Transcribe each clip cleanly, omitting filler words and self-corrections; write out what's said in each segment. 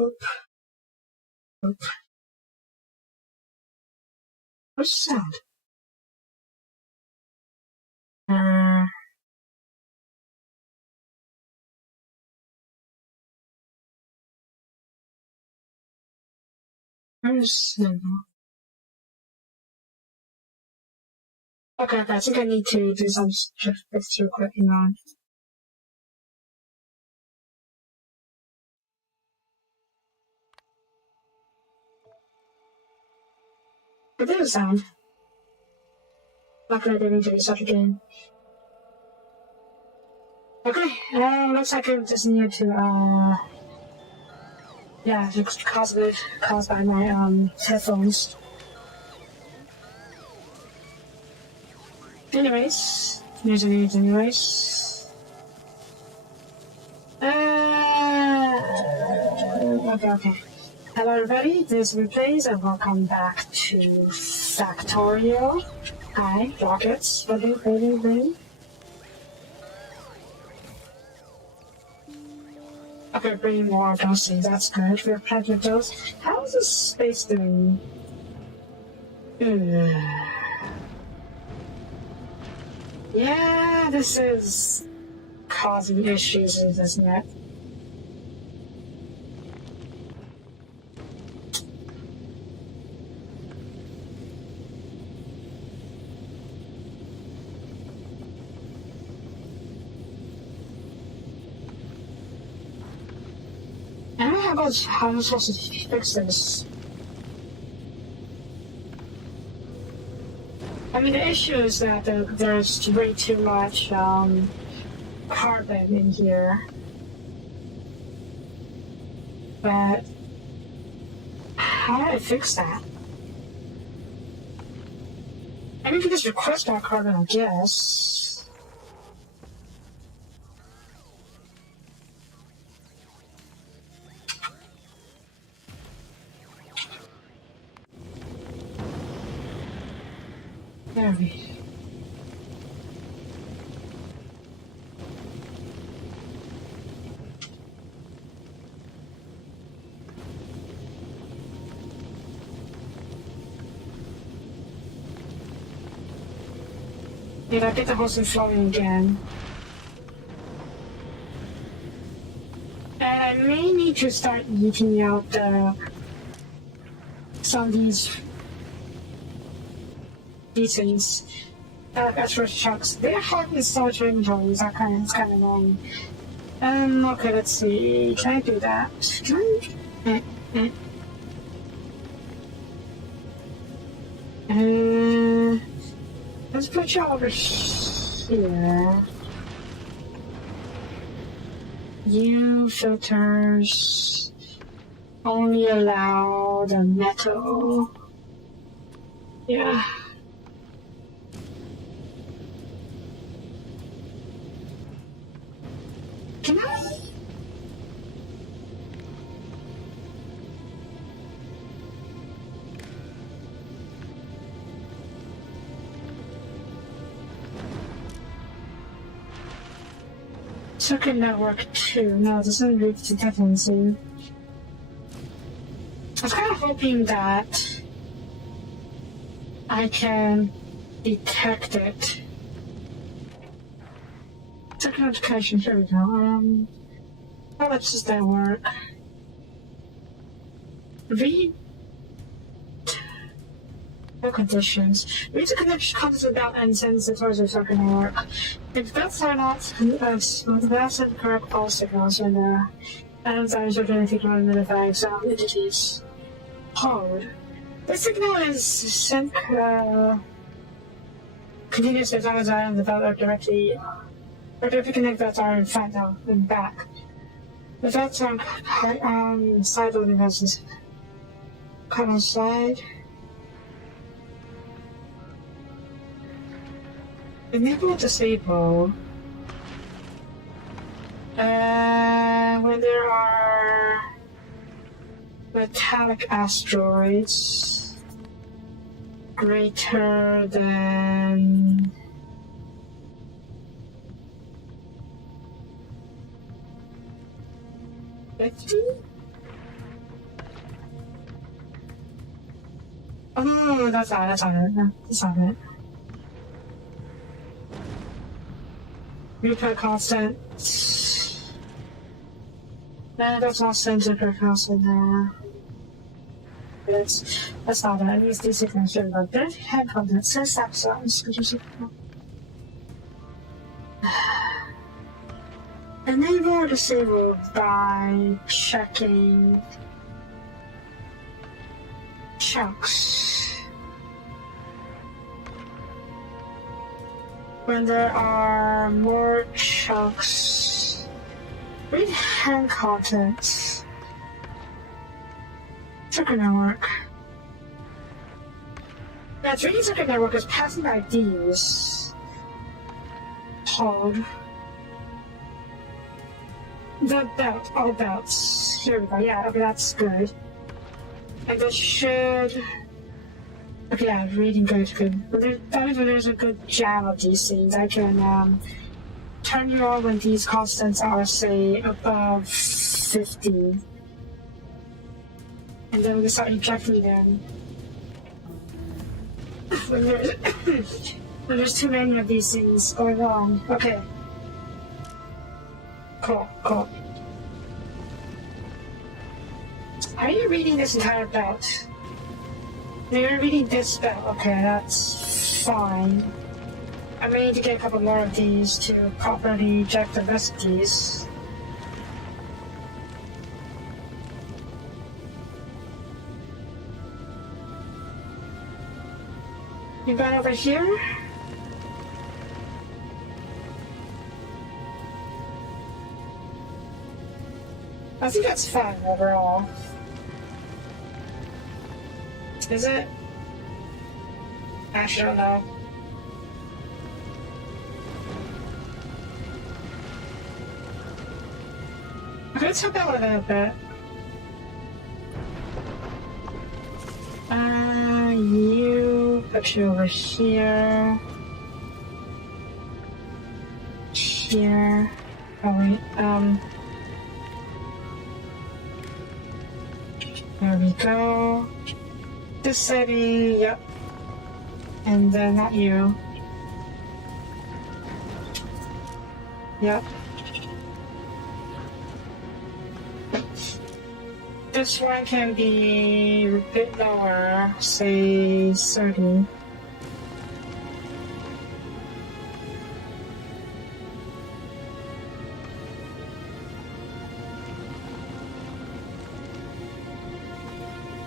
Oop. Oop. What's the sound? Where's the... Okay, I think I need to do some fix real quick. Hang on. But there's a sound. Not gonna get into this up again. Okay, looks like it just need to, yeah, it's caused by my, headphones. Anyways. Okay. Hello everybody, this is Replays and welcome back to Factorio. Hi, rockets, bling. Okay, bringing more ghosties, that's good. We're plenty of those. How is this space doing? Yeah, this is causing issues, isn't it? I don't know how I'm supposed to fix this. I mean, the issue is that there's way too much carbon in here. But how do I fix that? I mean, if you just request that carbon, I guess. There we go. Yeah, get the hose flowing again. And I may need to start eating out some of these things. Extra chunks. They're having so much inventories, it's kind of annoying. Okay, let's see. Can I do that? Can I? Let's put you over here. You filters only allow the metal. Yeah. Can I? Circuit network 2. No, this isn't route to dependency. I was kind of hoping that I can detect it. Circuit notification, here we go. How much does that work? Read no conditions. Read the connection comes without and sends the towards the circuit network. If that's are not that's the correct pulse signals and atoms are circulating around notifying some entities. Code. The signal is sent continuously as long as I am developed directly connect that are in front of and back. If that's on side loading versus come on side. Enable disable when there are metallic asteroids greater than 50? No, that's not it. No, that's not it. Repair constant. No, that's not sent repair constant there. That's not it. It needs to signature, but there's head content. Says that, so I'm just gonna see. Enable or disable by checking chunks. When there are more chunks, read hand contents. Circuit network. Yeah, trading circuit network is passing IDs. Hold. The belt, all belts. Here we go. Yeah, okay, that's good. And that should. Okay, yeah, reading good. But there's a good jam of these things. I can turn you on when these constants are, say, above 50. And then we can start injecting them. When there's too many of these things going on. Okay. Cool. Are you reading this entire belt? You're reading this belt. Okay, that's fine. I may need to get a couple more of these to properly eject the rest of these. You got over here? I think that's fine overall. Is it? Actually, I don't know. Okay, let's help out with it a bit. You put you over here. Here. Oh wait, there we go. This city, yep. And then not you. Yep. This one can be a bit lower, say 30.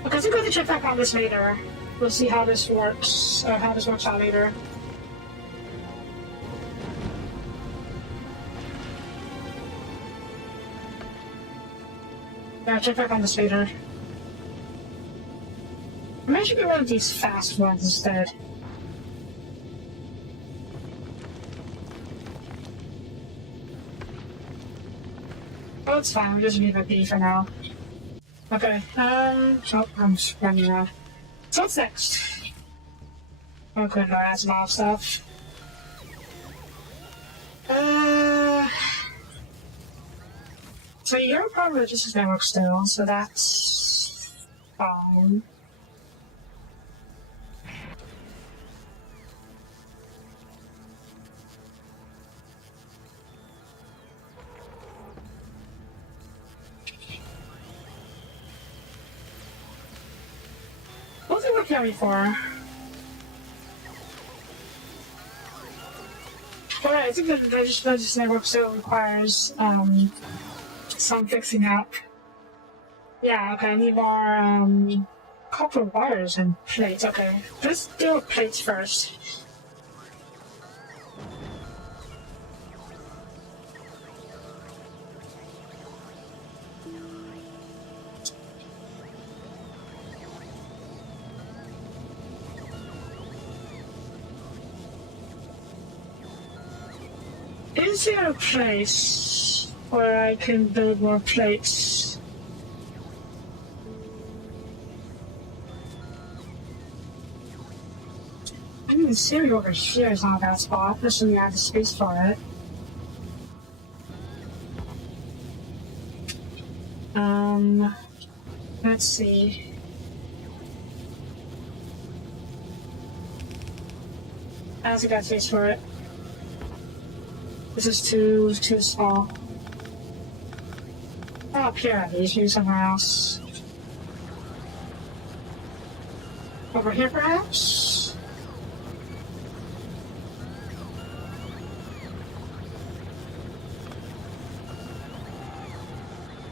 Okay, so go to check back on this later. We'll see how this works, how this works out later. Yeah, check back on this later. Maybe I should get one of these fast ones instead. Oh, it's fine. We'll just leave it be for now. Okay. Oh, I'm just running out. So what's next? Okay, no, that's a lot of stuff. So you're probably registered network still, so that's fine. What's it working on me for? Alright, I think that the registered network still requires some fixing up. Yeah, okay, I need more copper wires and plates. Okay, let's deal with plates first. Is there a place where I can build more plates? I mean, the cereal over here is not a bad spot, assuming I have the space for it. Let's see. I don't think I got taste for it. This is too small. Oh, up here at least, maybe somewhere else. Over here, perhaps?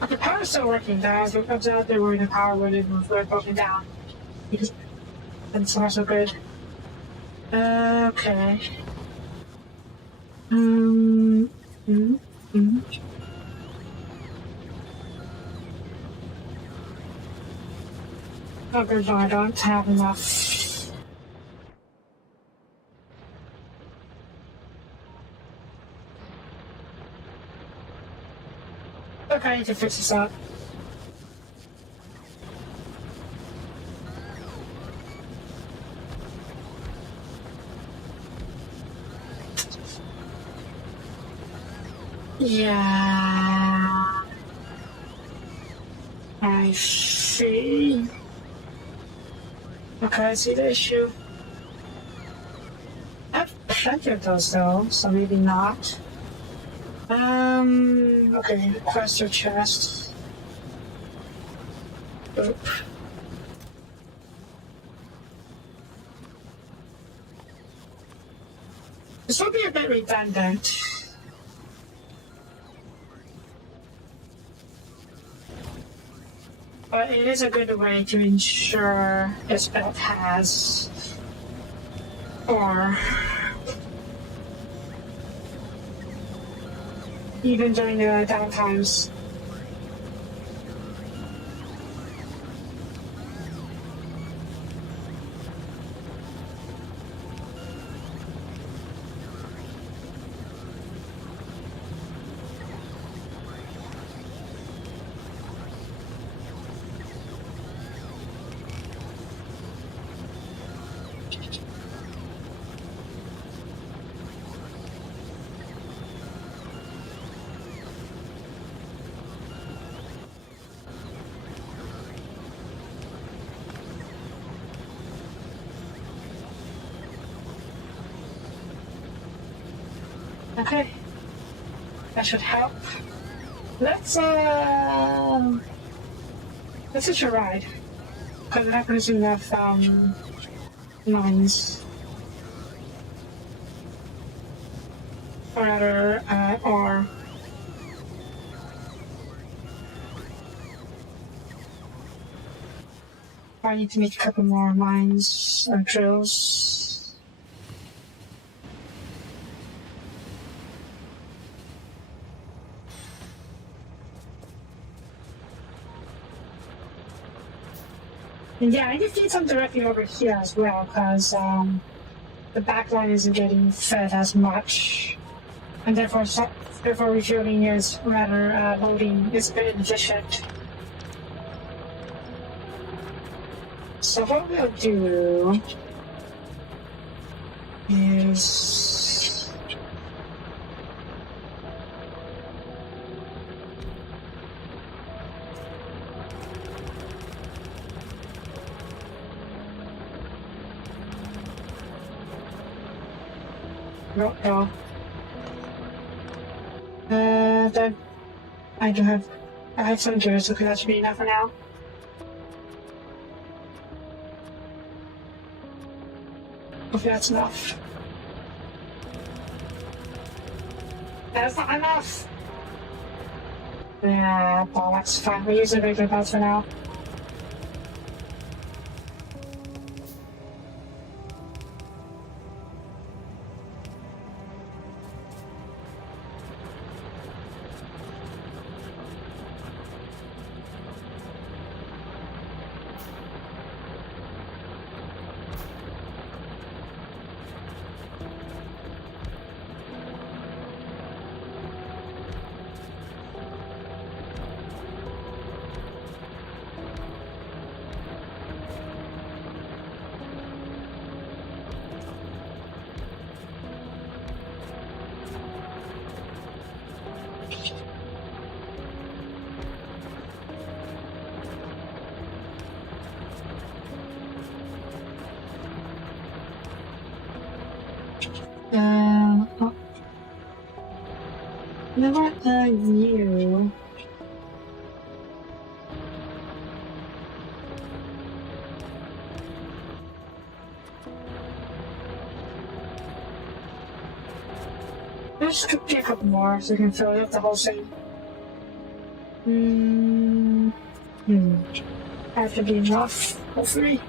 The power's still working, guys. It comes out there where the power would have broken down. Because it's not so good. Okay. Oh, good lord, I don't have enough. Okay, I need to fix this up. Yeah. I see. Okay, I see the issue. I have plenty of those though, so maybe not. Okay, quest or chest. Oop. This will be a bit redundant. But it is a good way to ensure this bed has or even during the downtimes. Okay, that should help. Let's hitch a ride, because it happens enough lines, or rather, or I need to make a couple more lines or drills. And yeah, I just need some directly over here as well, because the back line isn't getting fed as much, and therefore refueling is rather loading is a bit inefficient. So what we'll do is no. Then I have some gears, okay, that should be enough for now. Hopefully that's enough. That's not enough! Yeah, well, that's fine. We're using regular belts for now. know what? You. Let's get a couple more so we can fill up the whole thing. Have to be enough, hopefully.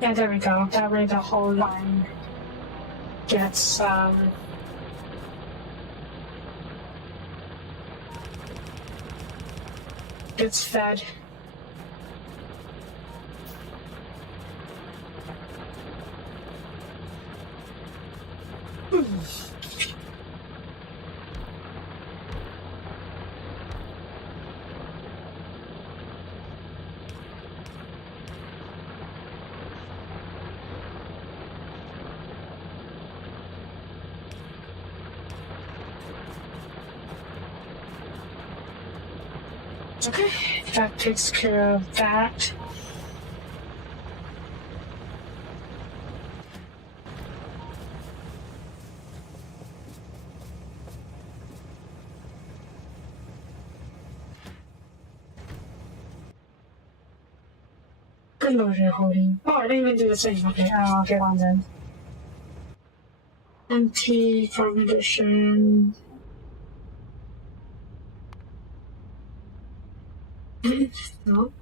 Yeah, there we go. That way the whole line gets, gets fed. Okay, that takes care of that. Good lord, you're holding. Oh, I didn't even do the same. Okay, I'll get on then. Empty farm edition. No.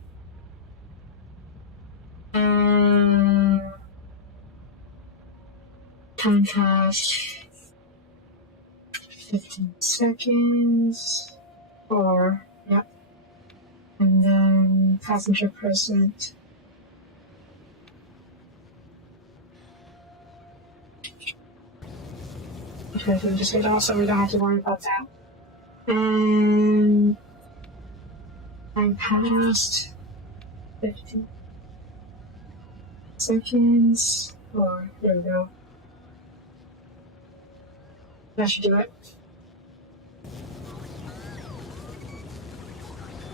Time fast. 15 seconds. Or, yep. And then passenger present. Okay, so we just get off so we don't have to worry about that. And time passed. 15 seconds. Or, there we go. That should do it.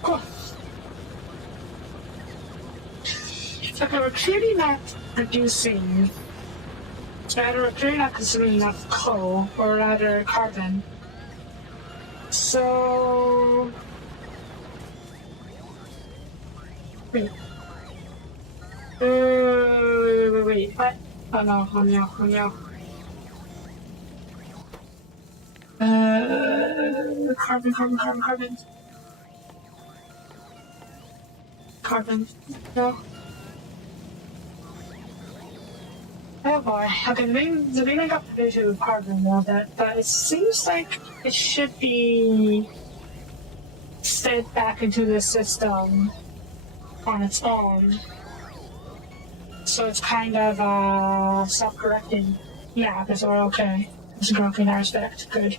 Cool. Okay, we're clearly not producing. Either we're clearly not consuming enough coal, or rather carbon. So. Wait. Wait. What? Oh no, oh no. Carbon. Carbon. No. Oh boy. Okay, the main I got produced with carbon now but it seems like it should be fed back into the system on its own. So it's kind of self-correcting. Yeah, because we're okay. It's broken in that respect. Good.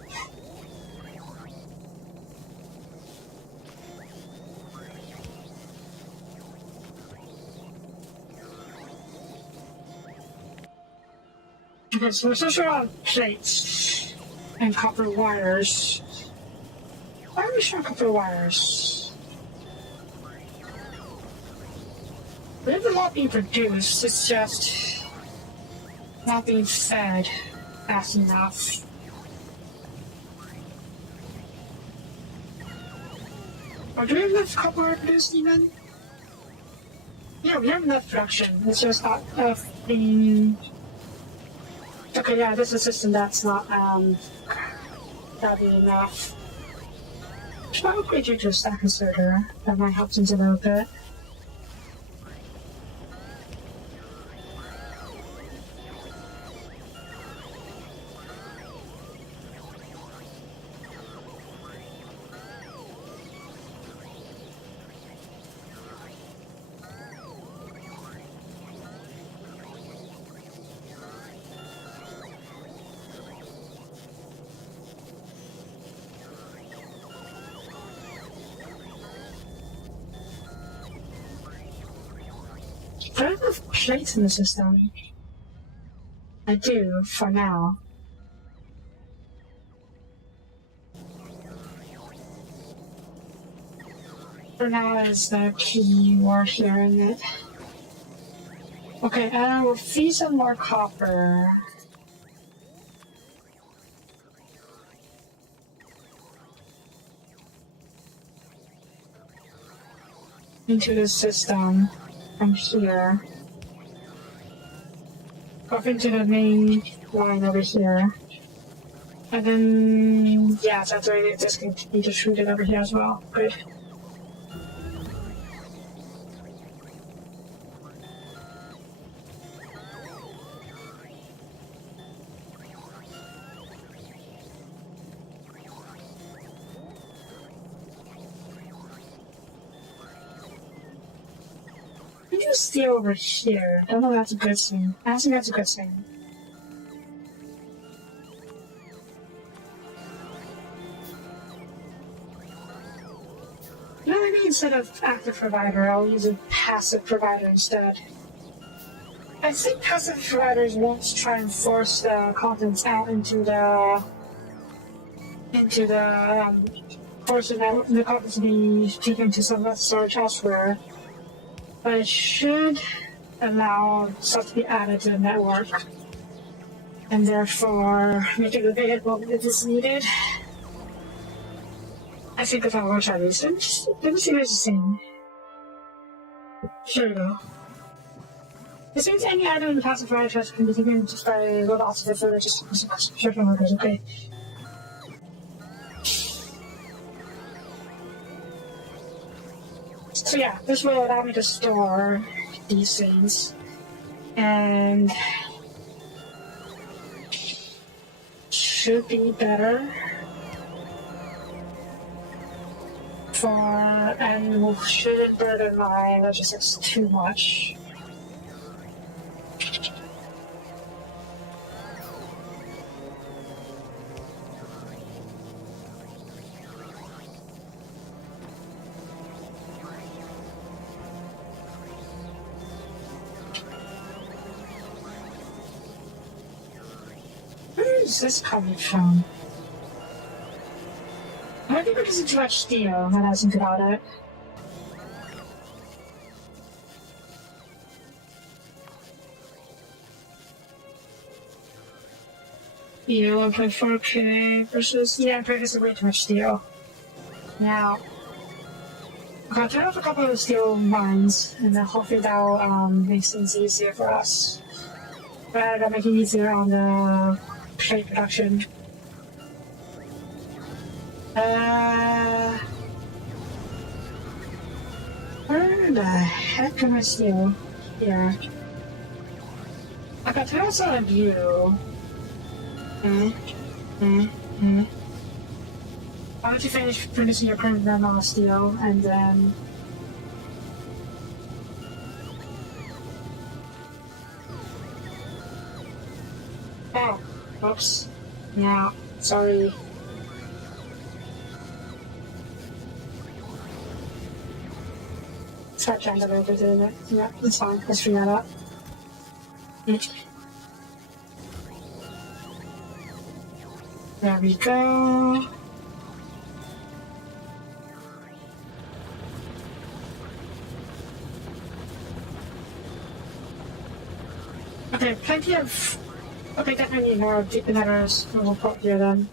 Okay, so we're supposed to on plates and copper wires. Why are we showing copper wires? There's a lot being produced, it's just not being fed fast enough. Or do we have enough copper wire produced even? Yeah, we have enough production, it's just not being... Okay, yeah, this is a system that's not, that'll be enough. Should I upgrade you to a stack inserter? That might help things a little bit. I don't have plates in the system. I do, for now. For now is the key word here, isn't it? Okay, we'll feed some more copper. Into the system from here. Off into the main line over here. And then, yeah, that's right, this can be distributed over here as well. Good. Stay over here. I don't know if that's a good thing. I think that's a good thing. No, maybe instead of active provider, I'll use a passive provider instead. I think passive providers won't try and force the contents out into the force the contents to be taken to some other storage elsewhere. But it should allow stuff to be added to the network, and therefore make it available if it's needed. I think if I watch out these things, let me see what it's saying. Here we go. This means any item in the passive provider trust can be taken just by robots if they're just certain workers, okay? So yeah, this will allow me to store these things, and should be better and shouldn't burden my logistics too much. Where is this coming from? Maybe because it's too much steel, when I think about it. Yeah, 1.4k versus... Yeah, because it's way too much steel. Now... I'll turn off a couple of the steel mines, and then hopefully that'll make things easier for us. But that'll make it easier on the plate production. Where the heck am I still here? I got to also a view. Why don't you finish producing your current amount of steel and then... Oh, whoops. Yeah, sorry. Start trying to go through it. Yeah, it's fine. Let's figure that out. There we go. Okay, plenty of... Okay, definitely more deep nether's report here then.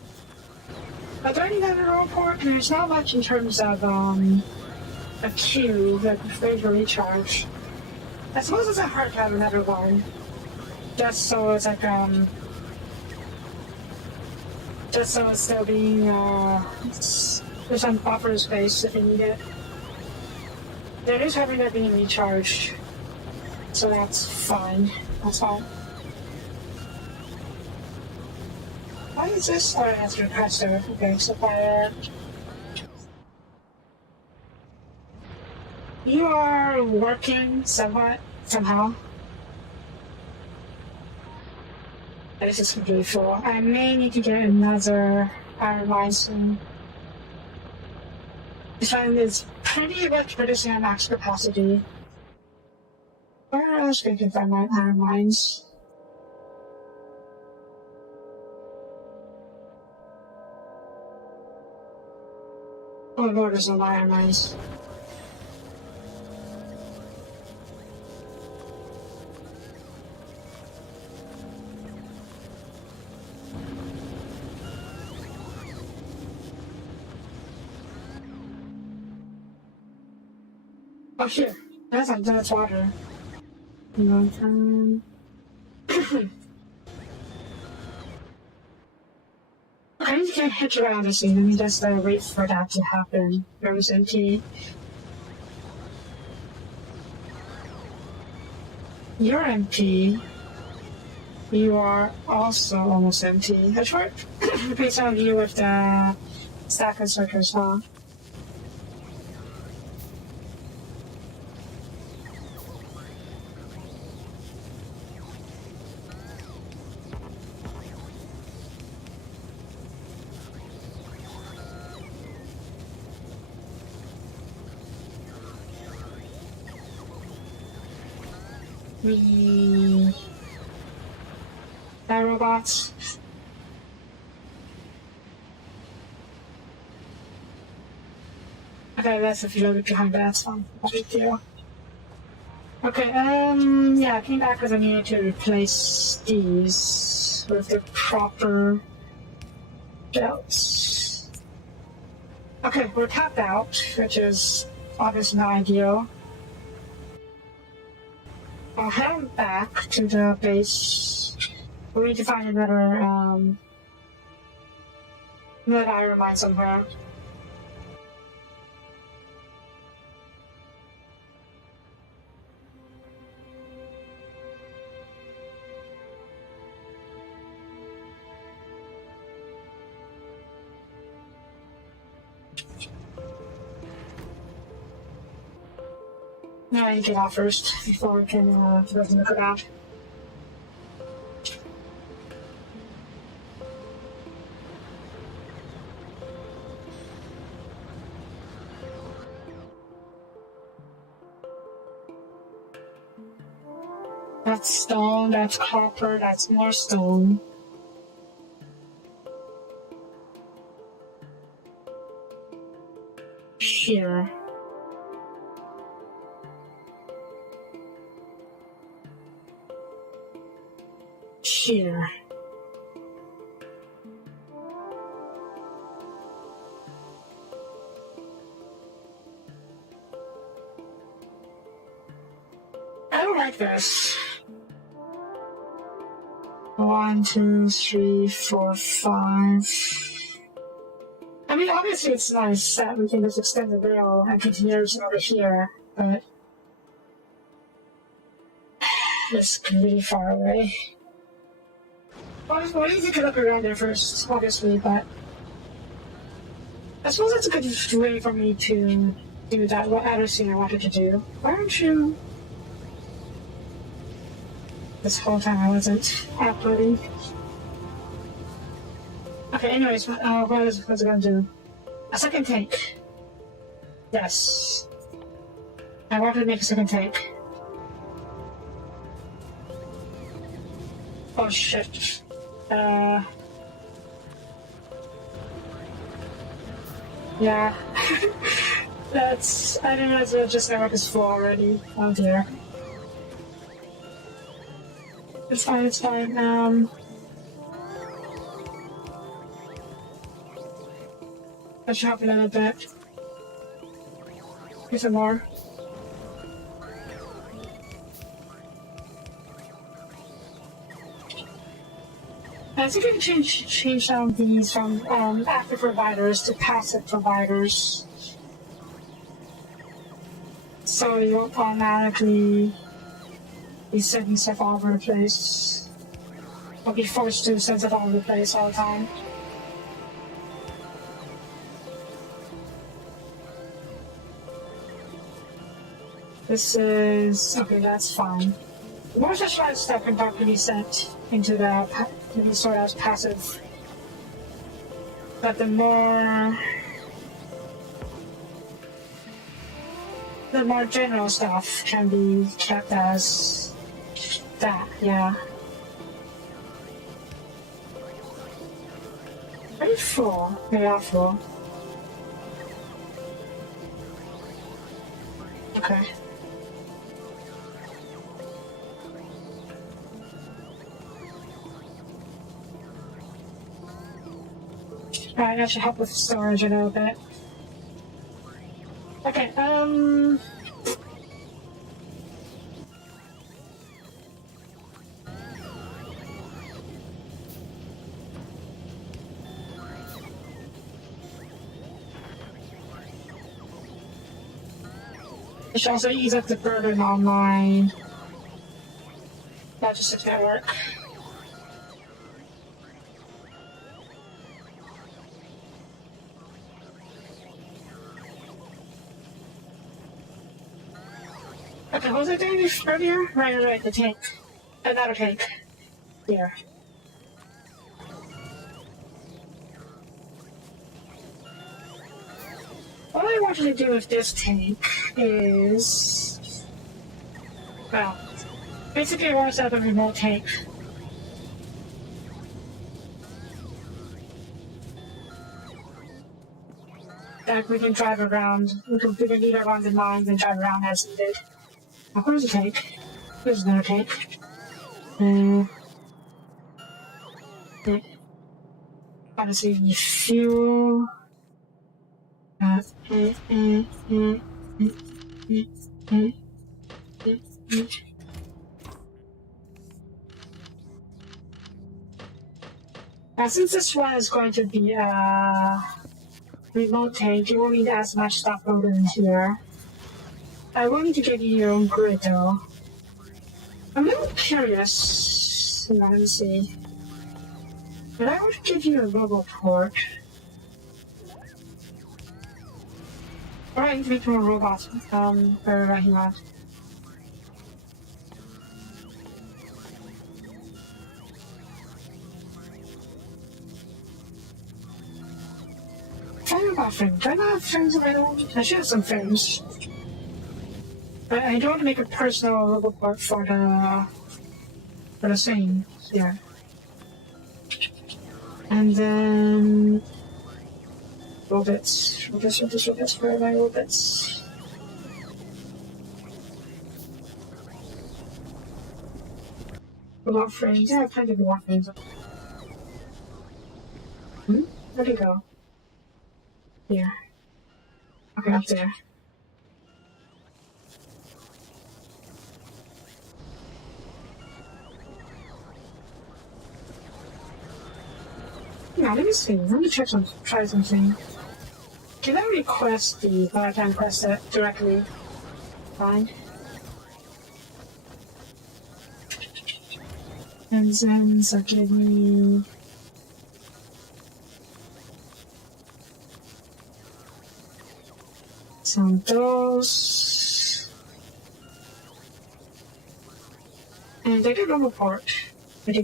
But during the report, there's not much in terms of a queue that ready to recharge. I suppose it's a hard to have another one. Just so it's like just so it's still being there's some buffer space if you need it. There is having that being recharged. So that's fine. That's fine. Why is this? Oh, it has to press there. Okay, supplier. You are working somewhat, somehow. This is completely full. I may need to get another iron mine soon. This one is pretty much producing at max capacity. Where else can I find my iron mines? Oh lord, there's no iron mines. Oh shit, that's water. You know, I need to get hitch around this thing. Let me just wait for that to happen. Room's empty. You're empty. You are also almost empty. That's right. Repeat some of you with the stack of circles, huh? The robots. Okay, that's if you load it behind that, so no big deal. Okay, yeah, I came back because I needed to replace these with the proper belts. Okay, we're tapped out, which is obviously not ideal. I'll head back to the base. We need to find another iron mine somewhere. No, I need to get out first before we can look around. That's stone, that's copper, that's more stone. Here. Here. I don't like this. 1, 2, 3, 4, 5. I mean, obviously it's nice that we can just extend the rail and continue everything over here, but it's really far away. Well, we need to look around there first, obviously, but I suppose that's a good way for me to do that, what other thing I wanted to do. Why aren't you... This whole time I wasn't uploading. Okay, anyways, what's it gonna do? A second tank. Yes. I wanted to make a second tank. Oh shit. Yeah. I didn't realize the just network is full already. Oh dear. It's fine, it's fine. I should help a little bit. Get some more. I think we can change some of these from active providers to passive providers. So you won't automatically be sending stuff all over the place. Or be forced to send stuff all over the place all the time. This is... okay, that's fine. The more specialized stuff can probably be sent into the sort as passive. But the more general stuff can be kept as that, yeah. Very full, very awful. Okay. Alright, that should help with storage a little bit. Okay, It should also ease up the burden on my logistics network. Okay, what was I doing earlier? Right, the tank. Another tank. Here. What I wanted to do with this tank is... well, basically I want to set up a remote tank. That we can drive around. We can leave everyone's in lines and drive around as needed. Now, where's the tank? There's another tank. Honestly, fuel. Now, since this one is going to be a remote tank, you won't need as much stuff loaded in here. I will need to give you your own grid though. I'm a little curious. Let me see. But I want to give you a robot port. Or I need to make more robots. Where he went. I don't know about frames. Do I not have frames available? I should have some frames. But I don't want to make a personal robot port for the same here. And then robots. Where are my robots? Robot frames. Yeah, I have plenty of robot frames. Where'd he go? Here. Okay, up there. Yeah, let me see. Let me try something. Can I request the... oh, I can't request it directly. Fine. And then, so give me... some of those. And I did a report. Okay.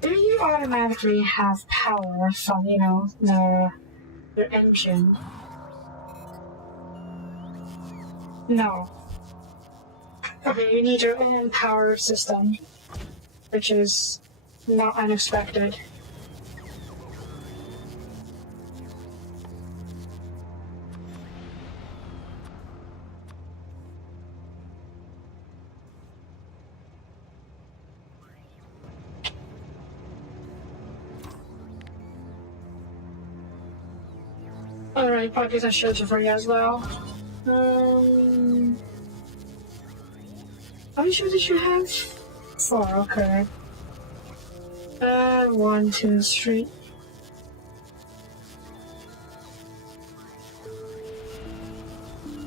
Do you automatically have power from, your engine? No. Okay, you need your own power system, which is not unexpected. Alright, pockets and shelter for you as well. How many shoes did you have? 4, okay. 1, 2, 3.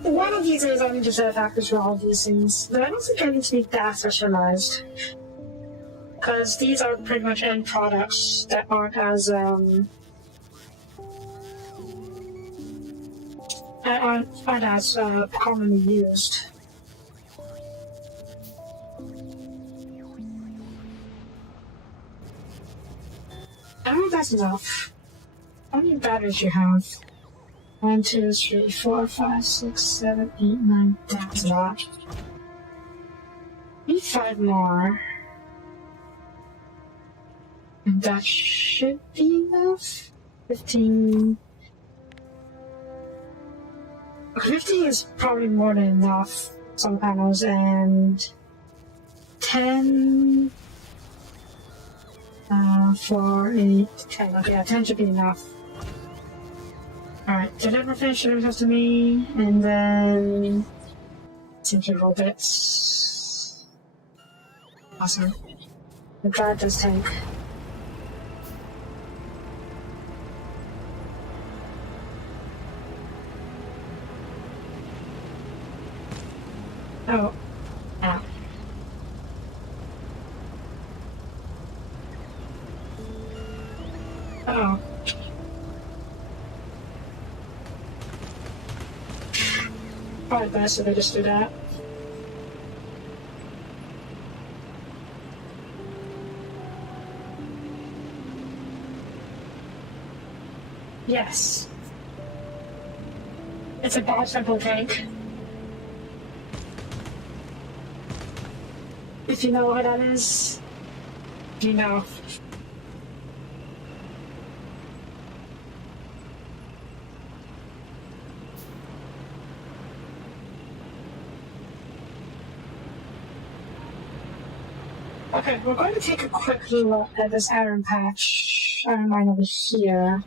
One of these days I'll need to set factors for all these things, but I don't think I need to be that specialized. Because these are pretty much end products that aren't as, aren't as commonly used. I don't know if that's enough. How many batteries do you have? 1, 2, 3, 4, 5, 6, 7, 8, 9. That's a lot. Need 5 more. And that should be enough. 15. 15 is probably more than enough. Some panels and 10. 4, 8, 10. Okay, yeah, 10 should be enough. Alright, deliver fish, deliver to me, and then Sinking robots. Awesome. The drive this tank. Oh. Ah. Uh-oh. Probably best if I just do that. Yes. It's a bad simple tank. If you know what that is, you know. Okay, we're going to take a quick look at this iron patch. Iron mine over here.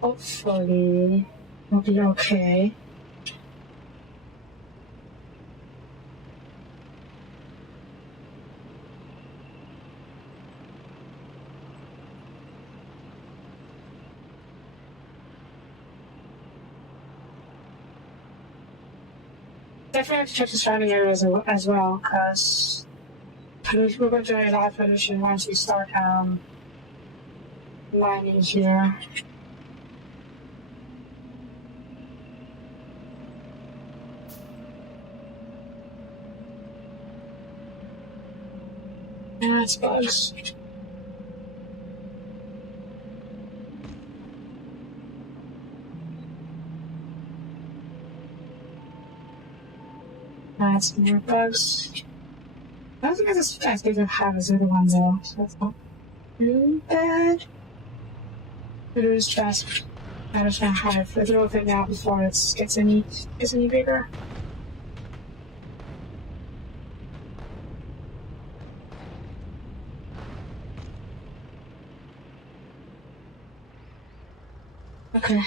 Hopefully, we'll be okay. Definitely have to check the surrounding areas as well, because we're going to generate a lot of pollution once we start mining here. Yeah, it's bugs. That's more bugs. I don't think it's as big of a as the other one though, so that's not really bad. It is just I just gonna have to deal with it now before it gets any bigger. Okay.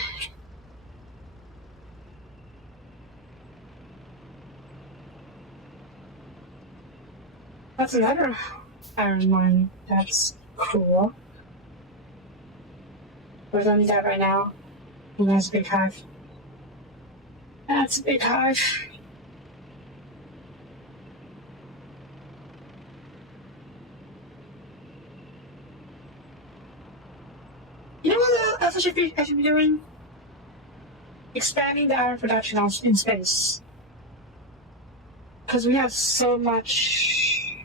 That's another iron mine. That's cool. We're only that right now. And that's a big hive. That's a big hive. You know what else I should be doing? Expanding the iron production in space. Because we have so much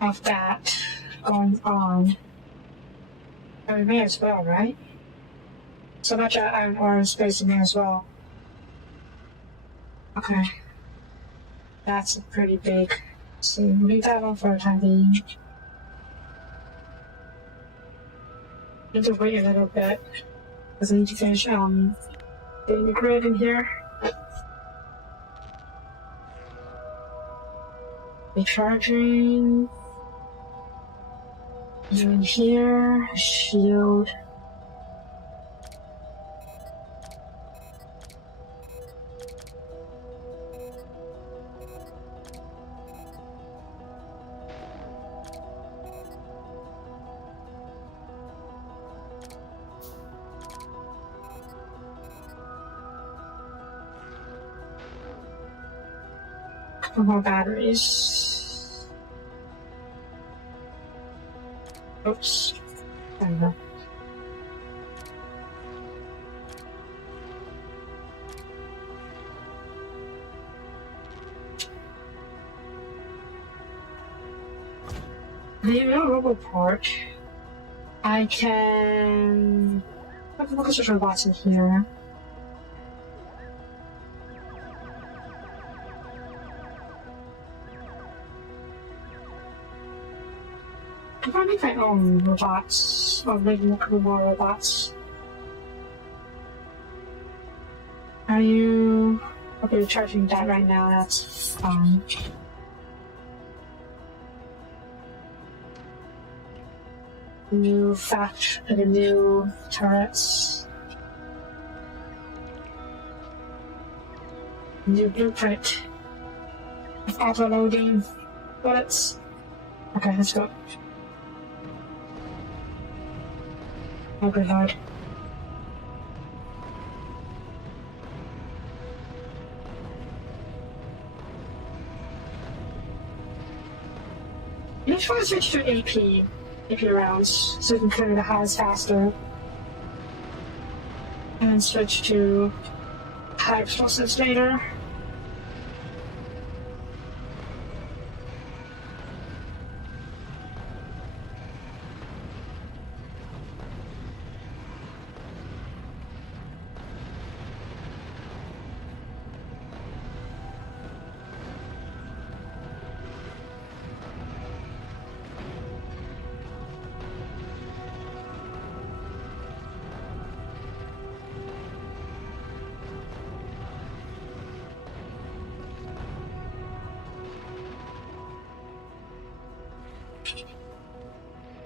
of that going on. We may as well, right? So much iron ore in space in there as well. Okay. That's pretty big. So we'll leave that one for the time being. Need to wait a little bit. Because I need to finish getting the grid in here. Recharging. You in here. Shield. Couple more batteries. Oops. There we go. The roboport. I can look at the robots in here. I can make my own robots, or maybe a couple more robots. Are you... Okay, you're charging that right now, that's fine. The new turrets. New blueprint. Auto-loading bullets. Okay, let's go. Oh, good lord. You just want to switch to AP rounds, so you can clear the highs faster. And then switch to high explosives later.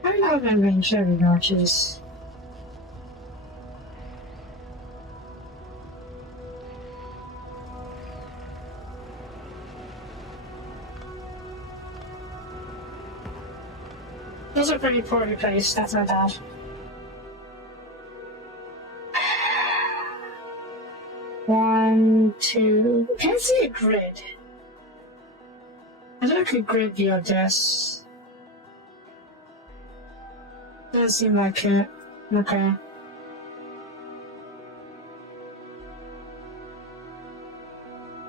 I don't know if I'm being cherry notches. Those are pretty poorly placed, that's not bad. One, two. Can't see a grid. I don't know if a grid view of this. Doesn't seem like it. Okay.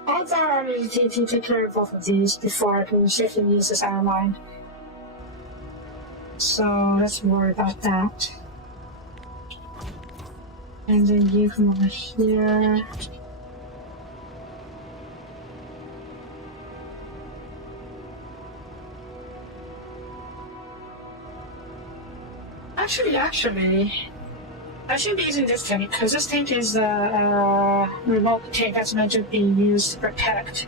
Odds are I need to take care of both of these before I can safely use this iron line. So let's worry about that. And then you come over here. Actually, I should be using this tank, because this tank is the remote tank that's meant to be used to protect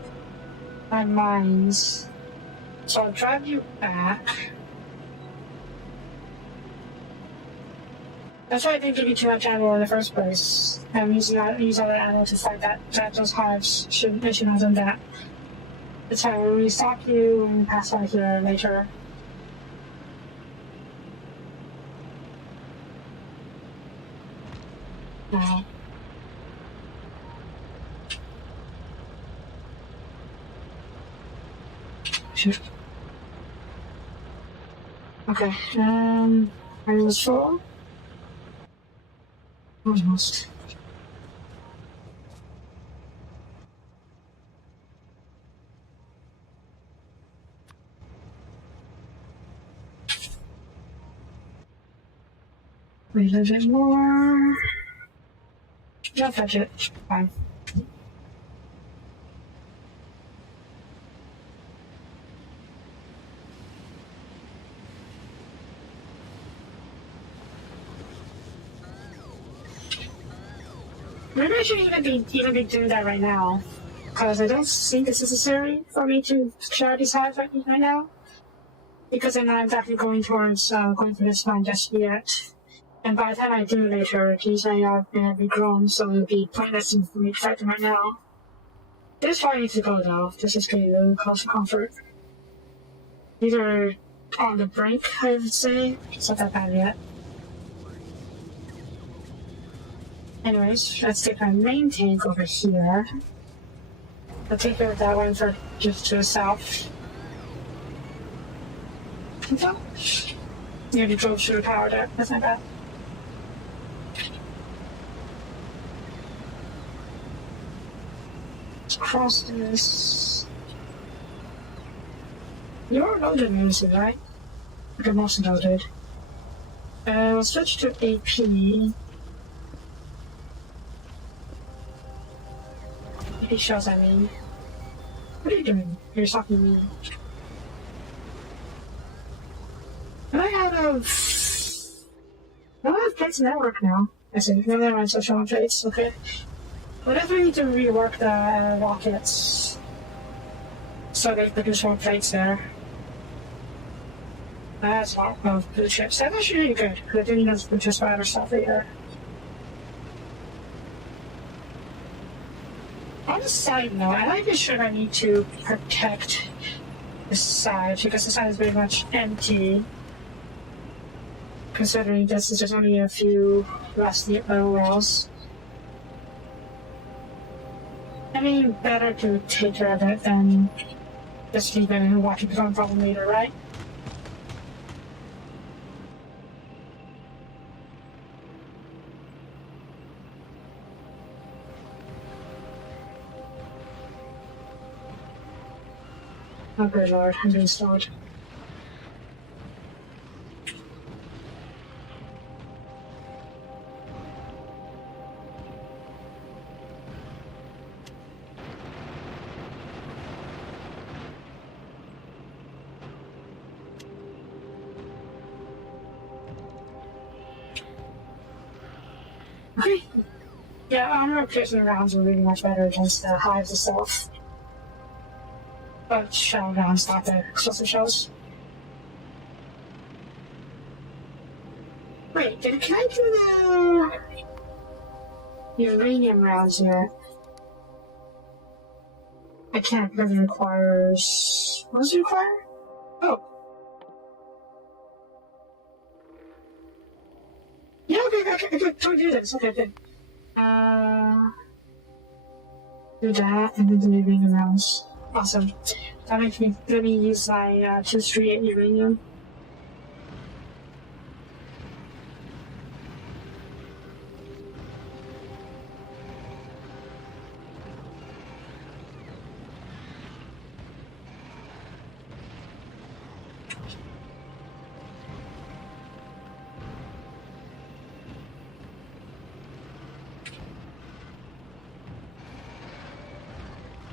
my mines. So I'll drive you back. That's why I didn't give you too much ammo in the first place. I'm using other ammo to fight those hives. Should have done that. That's fine, we'll restock you and pass by here later. Now. Shoot. Okay, are you sure? Almost. Wait a bit more. Don't touch it. Fine. Maybe I should even be doing that right now, because I don't think it's necessary for me to share these hives right now, because I'm not exactly going towards going for this mine just yet. And by the time I do later, these may have been regrown, so it'll be pointless for me to fight them right now. This is where I need to go though. This is going to cause for comfort. These are on the brink, I would say. It's not that bad yet. Anyways, let's take our main tank over here. I'll take care of that one for just to the south. Nearly drove through the power there. That's not bad. Let's cross this. You're loaded, Lucy, right? Okay, most loaded. We'll switch to AP. AP shells, I mean. What are you doing? You're talking to me. Am I out of... I don't have plates network now. I see. No, never mind, social on plates. Okay. Whatever, we need to rework the rockets so they produce more plates there. That's a lot of blue chips. That's actually really good, because I didn't use blue chips for other stuff either. On a side note, I'm not even sure I need to protect this side because the side is very much empty. Considering this is just only a few rusty metal rails. I mean, better to take care of it than just leave it and watch it become a problem later, right? Oh good lord, I'm being stalled. Okay. Yeah, armor replacement rounds are really much better against the hives itself. But shell rounds, not the explosive shells. Wait, can I do the uranium rounds here? I can't because it requires... What does it require? Oh. Yeah, okay, totally do this. Okay. Do that and then do uranium rounds. Awesome. That makes me let me use my 238 uranium.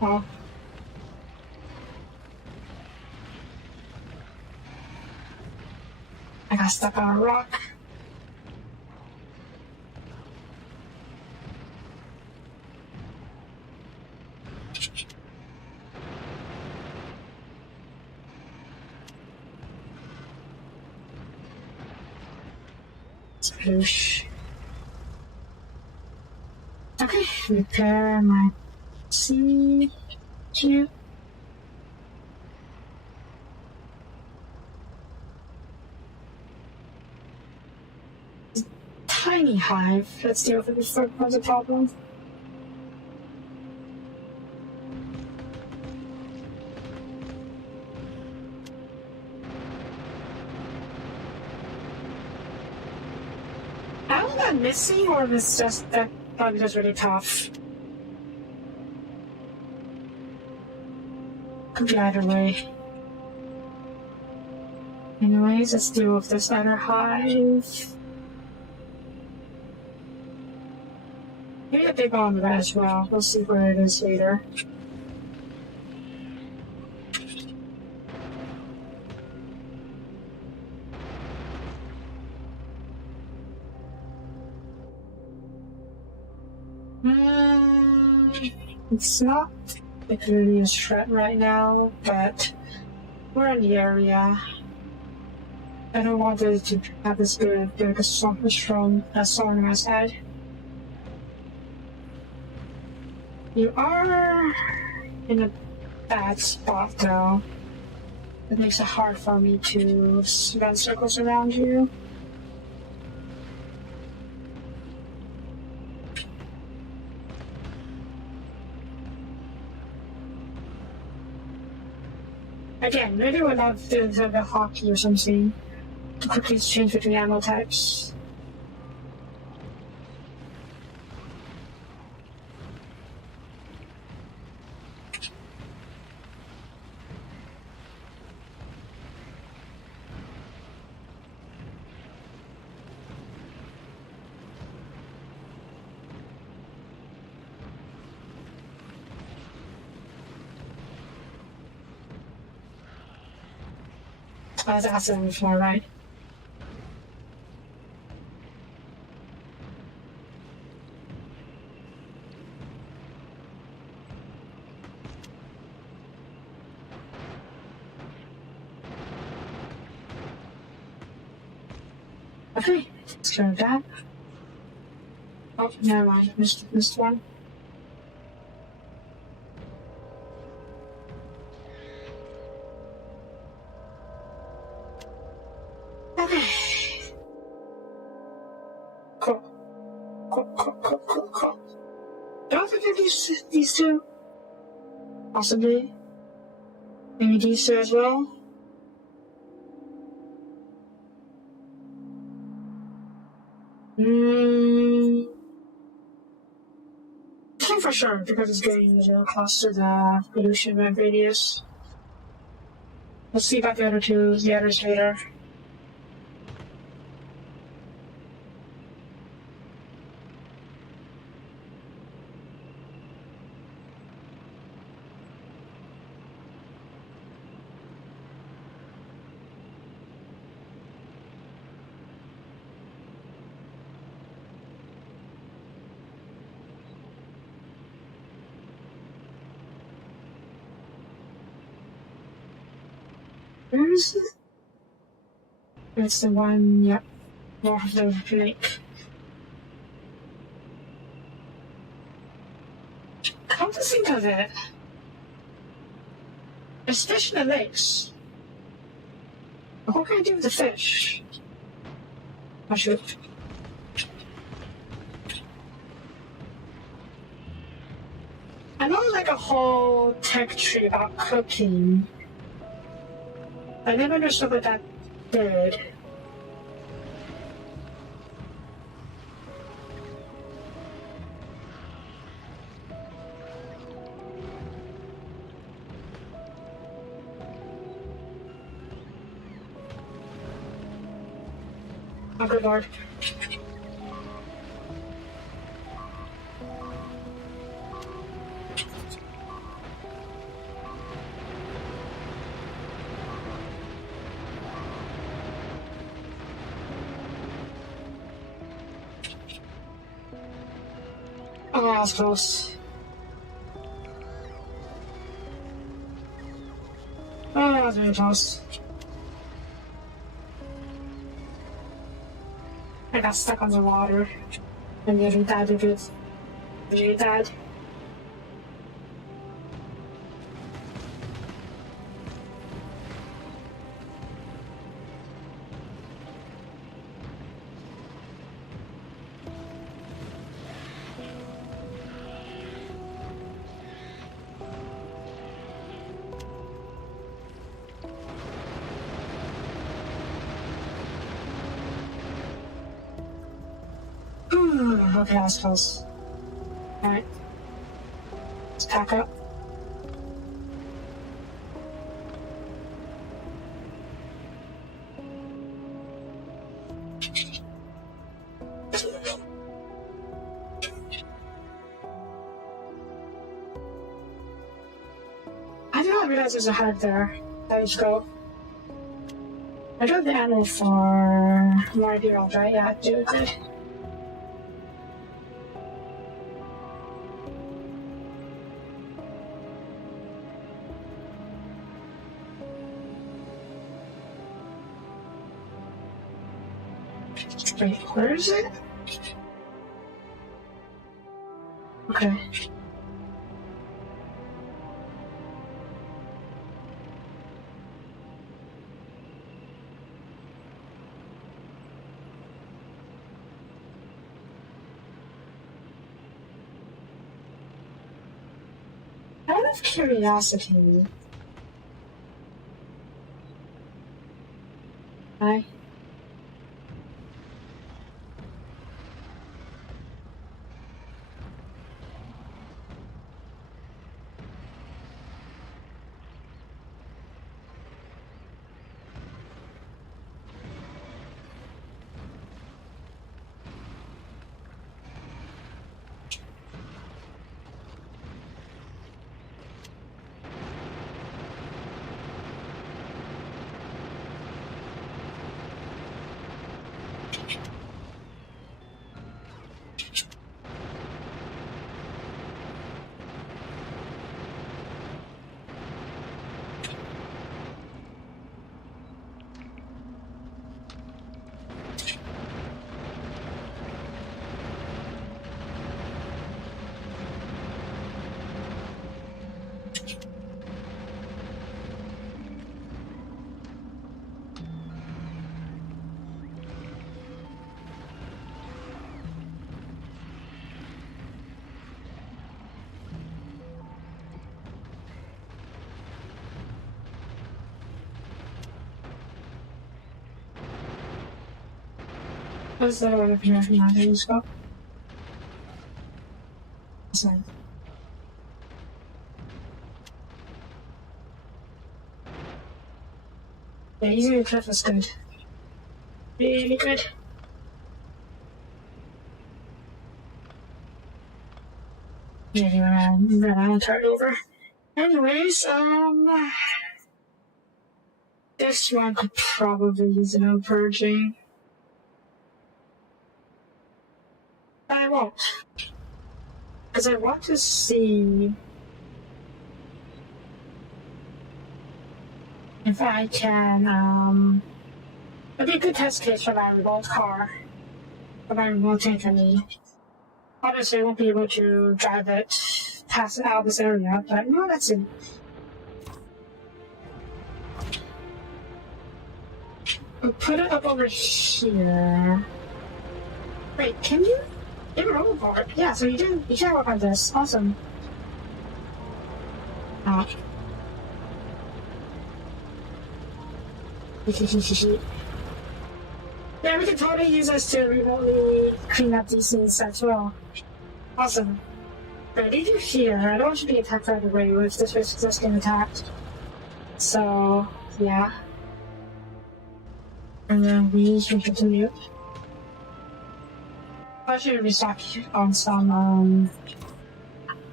Oh. I got stuck on a rock. Sploosh. Okay, repair my CQ. Tiny hive. Let's deal with it before it becomes a problem. Am I missing, or is this just that bug is really tough? Could be either way. Anyways, let's deal with this other hive. Maybe a big on that as well. We'll see where it is later. It's not particularly a threat right now, but we're in the area. I don't want it to have this good because so much from a storm on my side. You are in a bad spot though. It makes it hard for me to run circles around you. Again, maybe we'll have to do the hockey or something to quickly change between ammo types. That's awesome before, right? Okay, let's go with that. Oh, never mind, missed one. Okay. Cool. Cool. Do I forget these two? Possibly. Maybe these two as well? I think for sure, because it's getting close to the pollution radius. Let's see about the others later. Where is it? It's the one, yep, north of the lake. Come to think of it, there's fish in the lakes. What can I do with the fish? I should. I know like a whole tech tree about cooking. I never understood what that did. Oh, good lord. Oh, that was close. Oh, that was really close. I got stuck on the water. I'm really bad with it. Really bad. Okay, that was close. Alright. Let's pack up. I did not realize there's a hut there. Let's go. I drove the animal for more year-old, right? Yeah, I did. Wait, where is it? Okay. Out of curiosity, I What's the other one from that telescope? Awesome. Yeah, using the cliff is good. Really good. Yeah, I'll turn over. Anyways, this one could probably use an purging. I won't. Because I want to see if I can, it'd be a good test case for my remote car. For my remote tank, I mean. Obviously, I won't be able to drive it past out of this area, but no, that's it. We'll put it up over here. Wait, can you? You have a rollerboard. Yeah, so you can work on this. Awesome. Ah. Yeah, we can totally use this to remotely clean up these things as well. Awesome. But I need you here. I don't want you to be attacked right away if this risks just getting attacked. So, yeah. And then we can continue. I should restock on some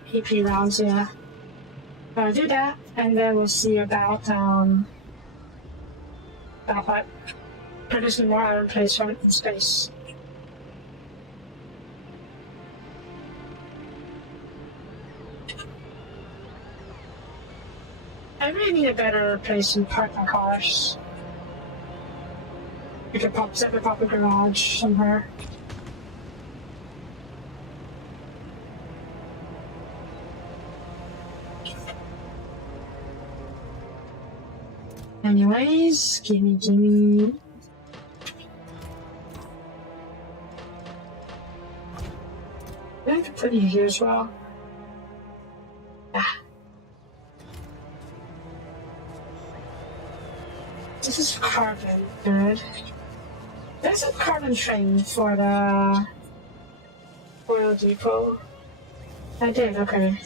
PP rounds, yeah. I'll do that, and then we'll see about what? Producing more iron plates from space. I really need a better place to park my cars. We could set up a garage somewhere. Anyways, gimme. I could put you here as well. Yeah. This is carbon, good. There's a carbon train for the oil depot. I did, okay.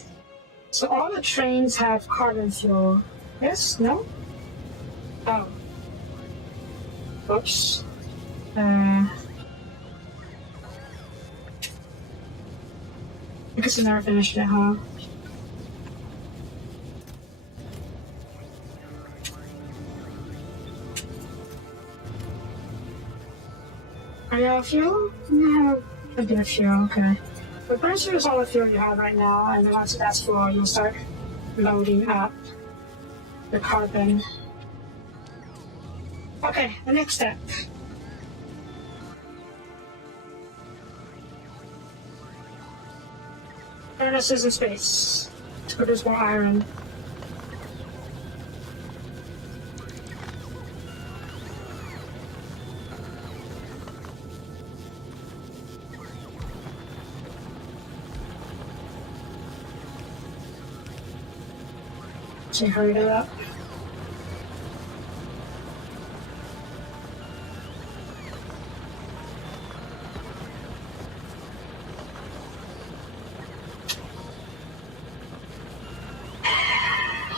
So all the trains have carbon fuel. Yes? No? Oh. Oops. Because I never finished it, huh? Are you out of fuel? Yeah, a bit of fuel, okay. But pretty sure it's all the fuel you have right now, and then once that's full, you'll start loading up the carbon. Okay, the next step. Furnaces in space to produce more iron. So hurry it up.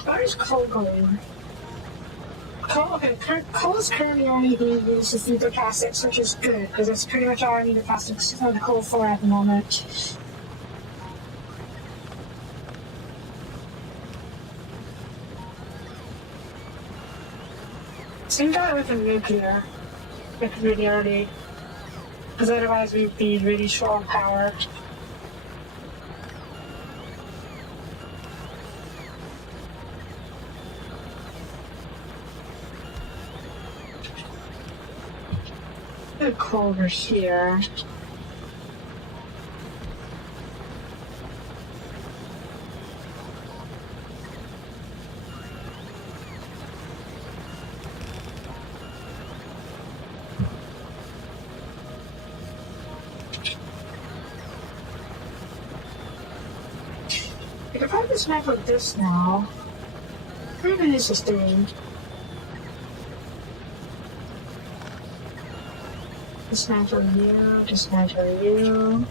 Where's coal going? Coal is currently only being used to feed the plastics, which is good, because it's pretty much all I need the plastics for the coal for at the moment. Same guy with a nuclear, like really early, because otherwise we'd be really short on power. Coal over here. I can probably just map like this now. What even is this doing? Dismantle you, dismantle you.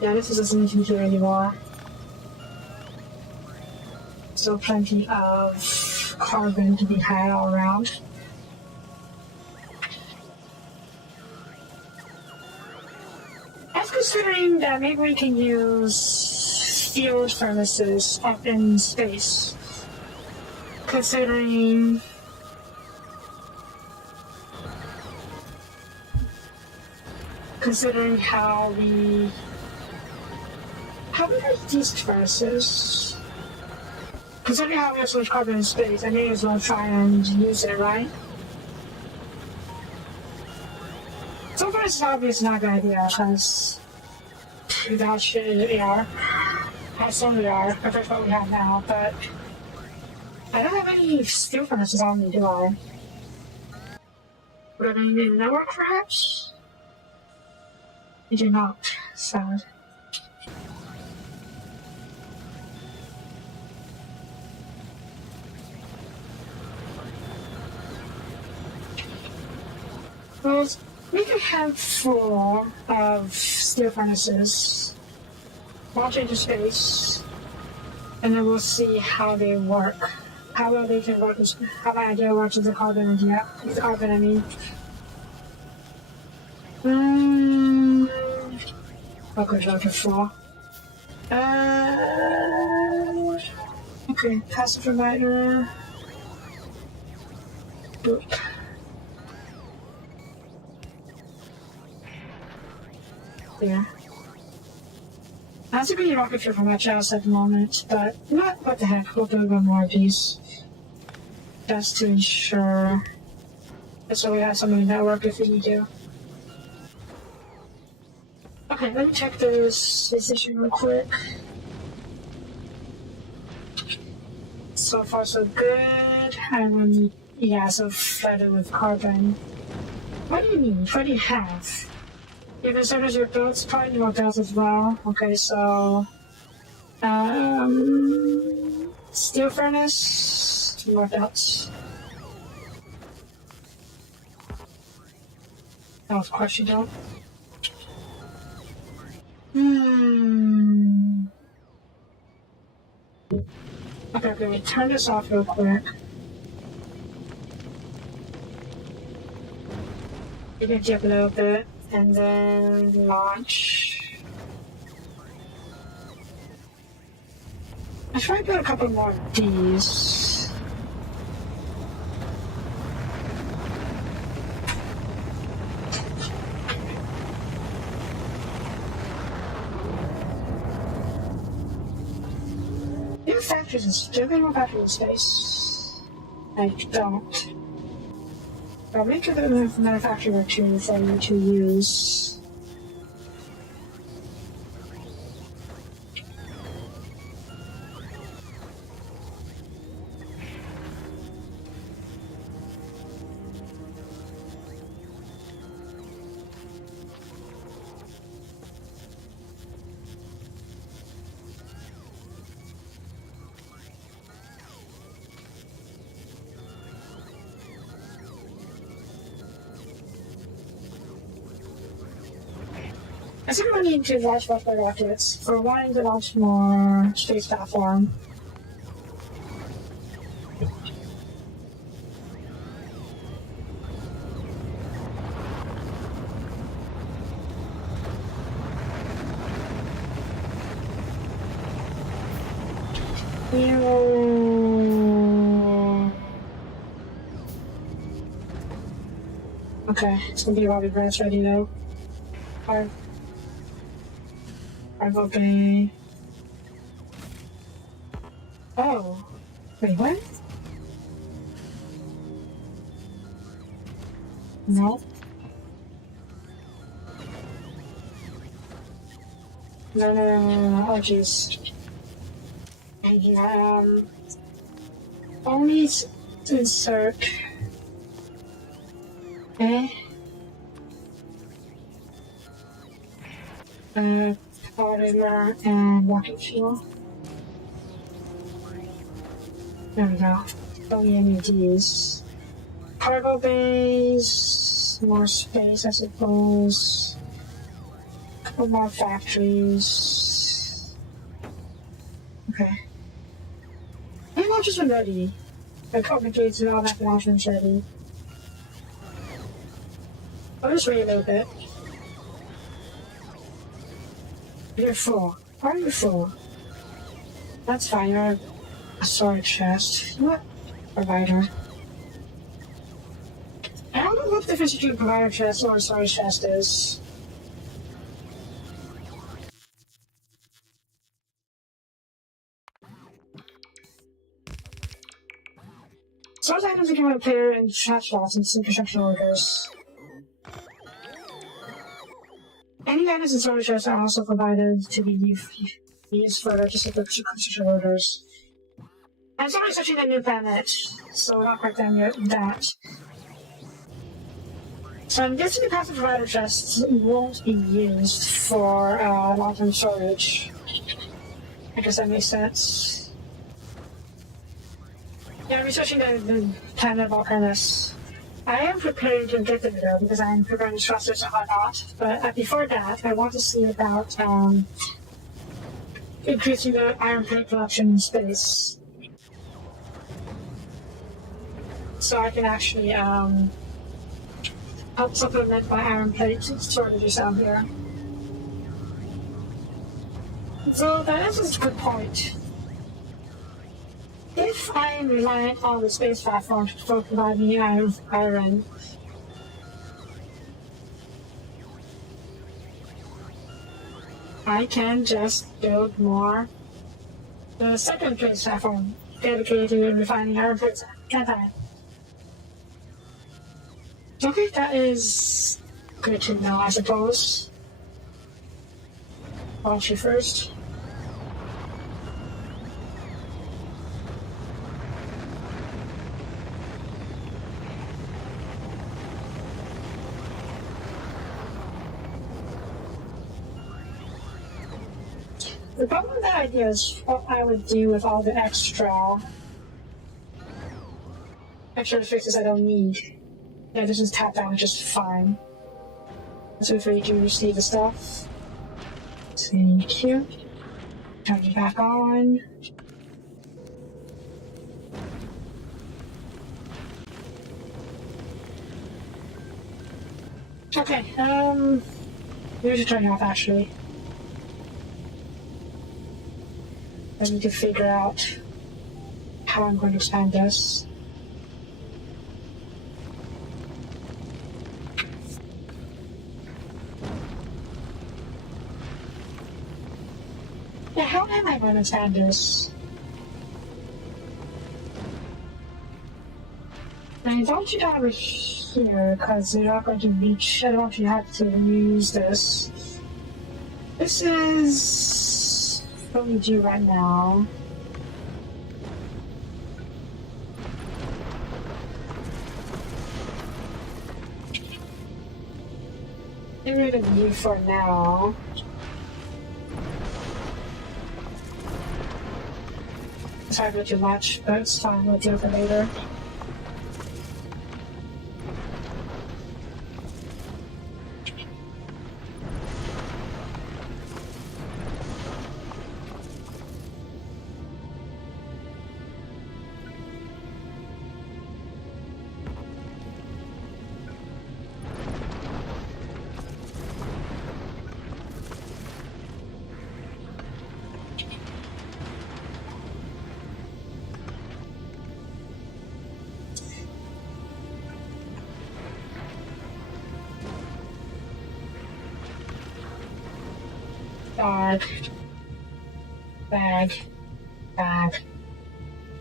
Yeah, this doesn't need to be here anymore. Still plenty of carbon to be had all around. I was considering that maybe we can use field furnaces up in space. Considering how we make these furnaces. Considering how we have so much carbon in space, I may as well try and use it, right? So far, this is obviously not a good idea, because without shit in the air, how some we are compared to what we have now, but I don't have any steel furnaces on me, do I? Would I need a network, perhaps? I do not. Sad. Well, we can have 4 of steel furnaces launch into space, and then we'll see how they work. How well they can work, how my idea works with the carbon idea. With the carbon, I mean. Okay, chapter 4. Okay, passive reminder. Boop. Yeah. I have to be a rocket fuel for my chest at the moment, but what the heck, we'll do one more of these. Just to ensure that so we have something in network if we need to. Okay, let me check this issue real quick. So far so good. I will need, yeah, so flooded with carbon. What do you need? What do you have? You can service your builds, probably need more builds as well. Okay, so steel furnace, 2 more builds. Oh, of course you don't. Okay, I'm gonna turn this off real quick. Energy up a little bit, and then launch. I should probably put a couple more of these. Do factories in factory in space? I don't. I'll make a bit of manufacturing or two for you to use. I think we need to launch multiple rockets. We're wanting to launch more space platform. Okay, it's gonna be Robbie Branch ready though. Okay. Oh. Wait, what? No. No. Oh, jeez. Only insert. Polymer and rocket fuel. There we go. Only any of these. Cargo bays. more space, I suppose. A couple more factories. Okay. Maybe I'll just ready. Like, obligated to all that management ready. I'll just wait a little bit. You're full. Why are you full? That's fine, you're a storage chest. What? Provider. I don't know what the difference between a provider chest or a storage chest is. Storage items can appear in chat slots and construction orders. Any items in storage chests are also provided to be used for logistic construction orders. I'm sorry searching a new planet, so we're not quite done yet with that. So I'm guessing the passive provider chests won't be used for long-term storage. I guess that makes sense. Yeah, I'm researching the planet of Volcanus. I am preparing to get the video because I'm preparing thrusters and whatnot, but before that, I want to see about increasing the iron plate production in space. So I can actually help supplement my iron plate shortages out here. So that is a good point. If I am reliant on the space platform to provide me iron, I can just build more the second space platform dedicated to refining iron plates, can't I? Okay, that is good to know, I suppose. Launch you first. The problem with that idea is what I would do with all the extra resources I don't need. Yeah, this is tapped out just fine. So if we do receive the stuff. Thank you. Turn it back on. Okay, we should turn it off actually. I need to figure out how I'm going to expand this. Yeah, how am I going to expand this? I don't want you to have it here because you're not going to reach. I don't want you to have to use this. This is what we do right now. Get rid of you for now. Sorry for too much, but it's fine. We'll deal with it later. Bag.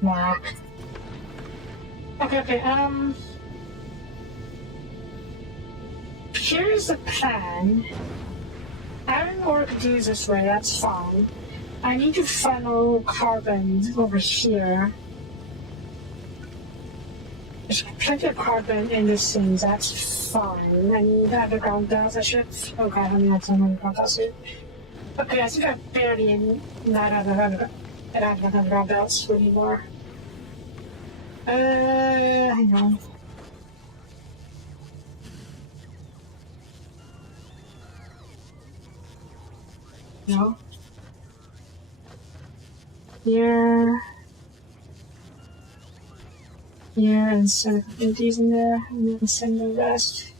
Whack. Okay, here's the plan. Iron ore could use this way, that's fine. I need to funnel carbon over here. There's plenty of carbon in this thing, that's fine. I need underground belts, I should. Oh god, I need some underground belts soon. Okay, I think I barely not have underground belts anymore. Hang on. No. Here. Here, and send these in there, and then send the rest.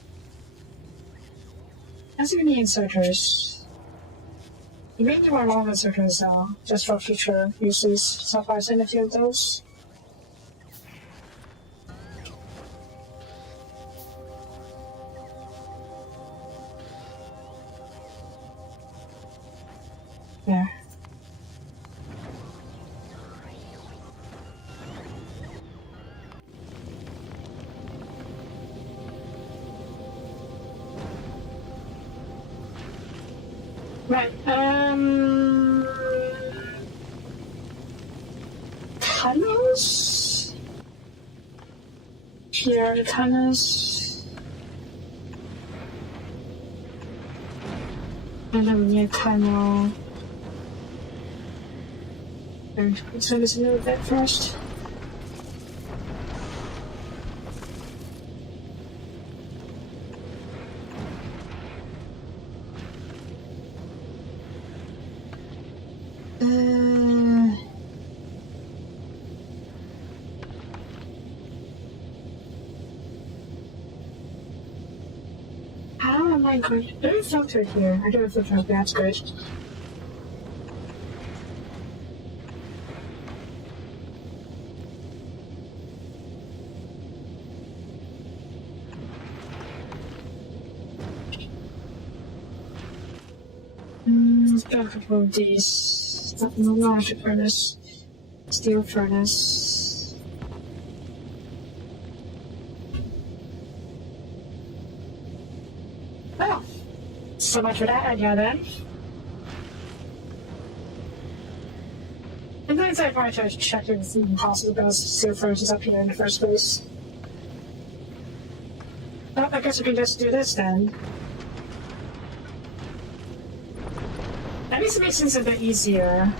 As you need inserters. You may need more long inserters though, just for future uses. So far, send a few of those. There. Right, tunnels? Here are the tunnels. And then we need a tunnel. Let's do this a little bit first. How am I going to... There's a filter here. I do have a filter, that's good. Let's go a couple of these. No electric furnace. Steel furnace. Oh! So much for that idea then. And then I probably try to check if it's even possible because steel furnace is up here in the first place. Well, I guess we can just do this then. At least it makes things a bit easier.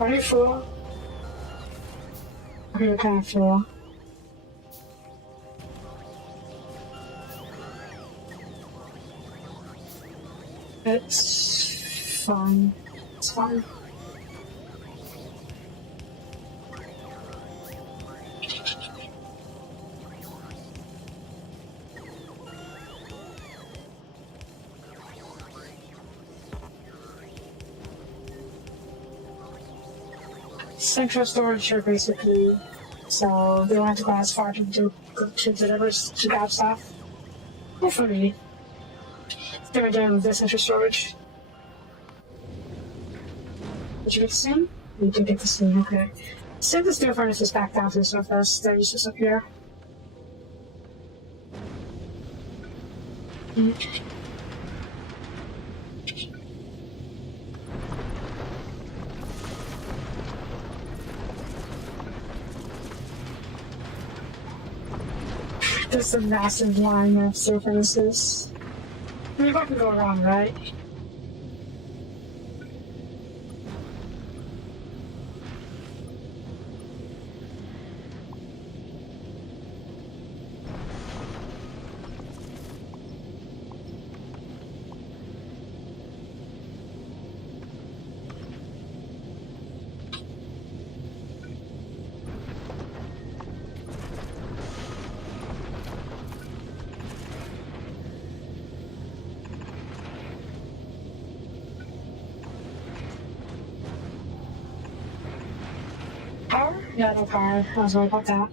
Are you full? Okay, kind of full. It's fine. It's fine. Central storage here, basically. So they want to go as far to deliver to grab stuff. Hopefully, they're done with the central storage. Did you get the steam? You did get the steam, okay. Send the steel furnaces back down to the surface. They're useless up here. Just a massive line of steel furnaces. I mean, what can go wrong, right? Yeah, no power. I was worried about that.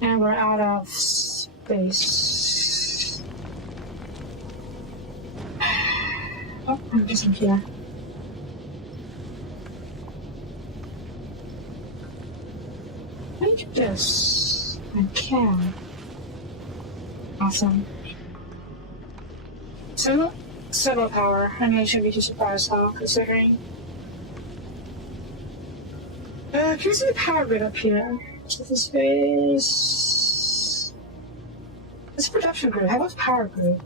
And we're out of space. Oh, I'm just in here. I do this. I can. Awesome. So, settle power. I mean, I shouldn't be too surprised, huh? Considering. Can you see the power grid up here? So the space. It's a production grid. How about the power grid?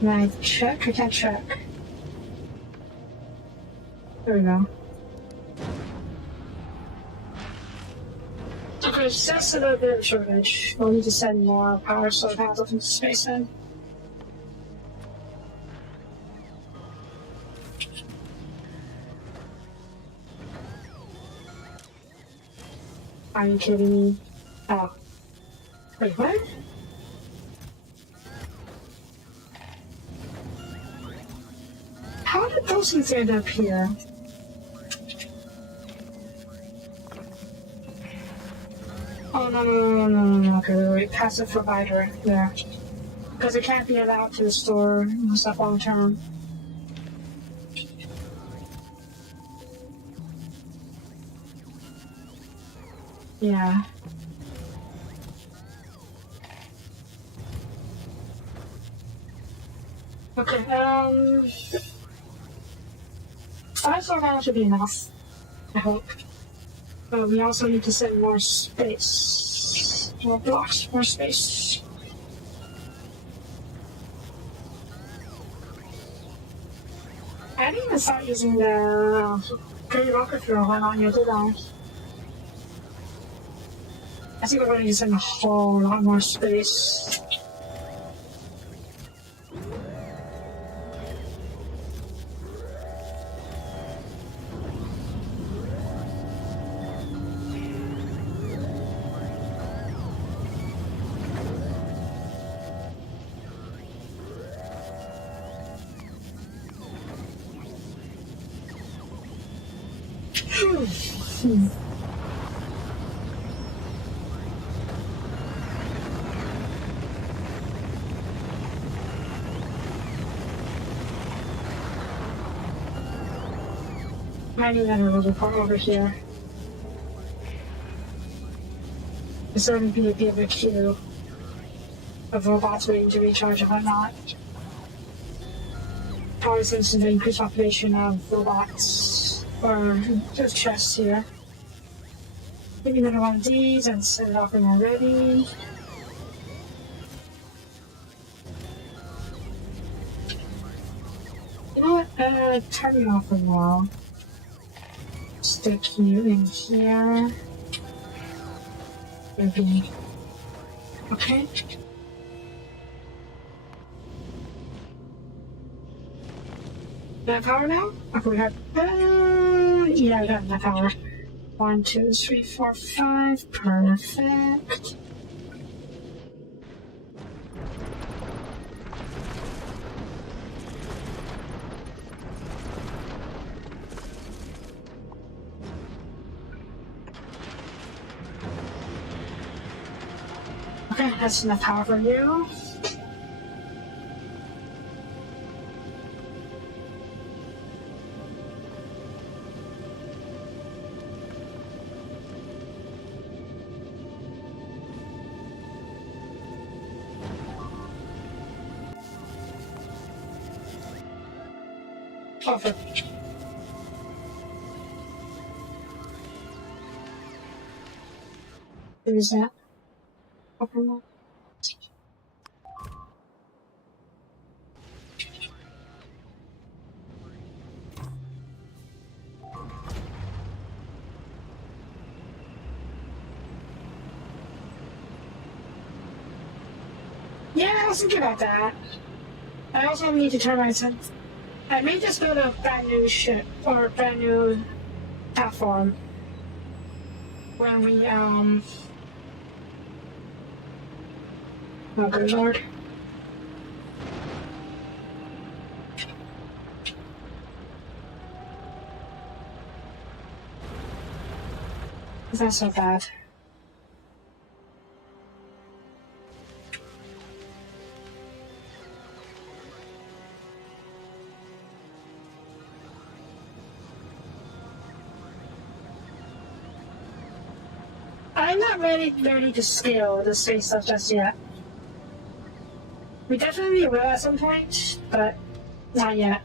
Can I check? I can't check. There we go. Okay, it's just a little bit of shortage. We'll need to send more power solar panels into space then. Are you kidding me? Oh. Wait, what? How did those things end up here? Oh, no. Okay, wait. Passive provider there. Because it can't be allowed to store stuff long term. Yeah. Okay, 5 solar panels should be enough. I hope. But we also need to send more space. More blocks, more space. I didn't even start using the great rocket fuel when on your design. I think we're going to use a whole lot more space. I need another part over here. There's going to be a big queue of robots waiting to recharge and whatnot. Probably since the increased population of robots or just chests here. Give me another one of these and set it off when I'm ready. You know what? Turn it off for a while. Stick you in here. Maybe. Okay. Do I have power now? Okay, we have. Yeah, we have enough power. 1, 2, 3, 4, 5. Perfect. Okay, that's enough power for you. Perfect. There's that. Open that. Yeah, I was thinking about that. I also need to turn my sense. I may just build a brand new ship or a brand new platform. when we oh good lord. It's not so bad. I'm not ready to scale the space stuff just yet. We definitely will at some point, but not yet.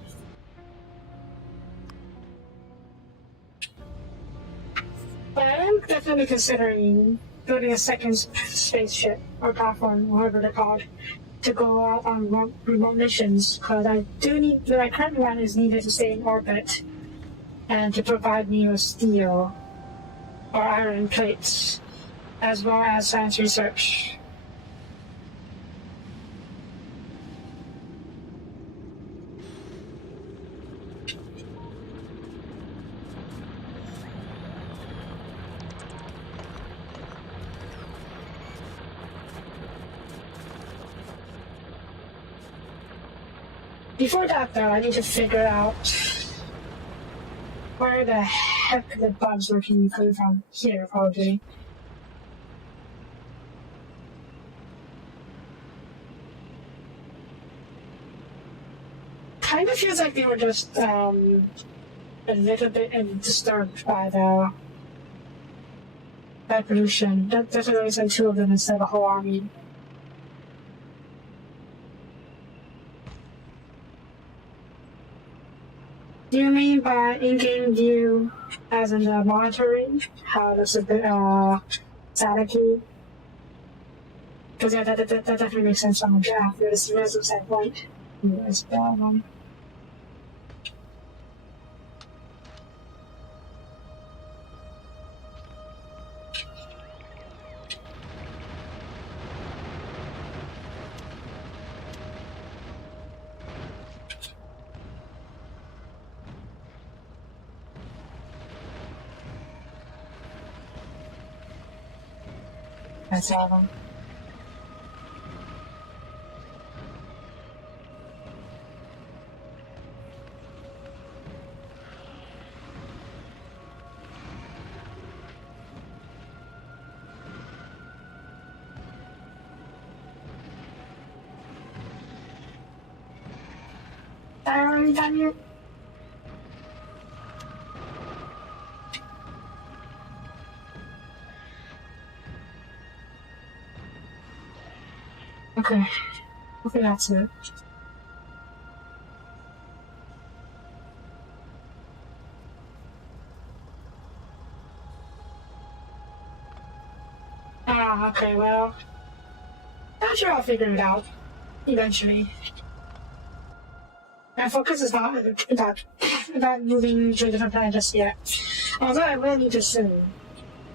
But I am definitely considering building a second spaceship or platform, whatever they're called, to go out on remote missions, because I do need, my current one is needed to stay in orbit and to provide me with steel or iron plates, as well as science research. Before that, though, I need to figure out where the heck the bugs were coming from. Here, probably. Kind of feels like they were just a little bit disturbed by the pollution. That's the reason two of them instead of a whole army. Do you mean by in-game view, as in the monitoring? How there's a bit staticky? Because yeah, that definitely makes sense on the after this resume standpoint. Yes, that's all of them. Are you already done yet? Okay. Okay, that's it. Ah, okay, well, I'm sure I'll figure it out eventually. My focus is not about moving to a different planet just yet. Although I will need to soon.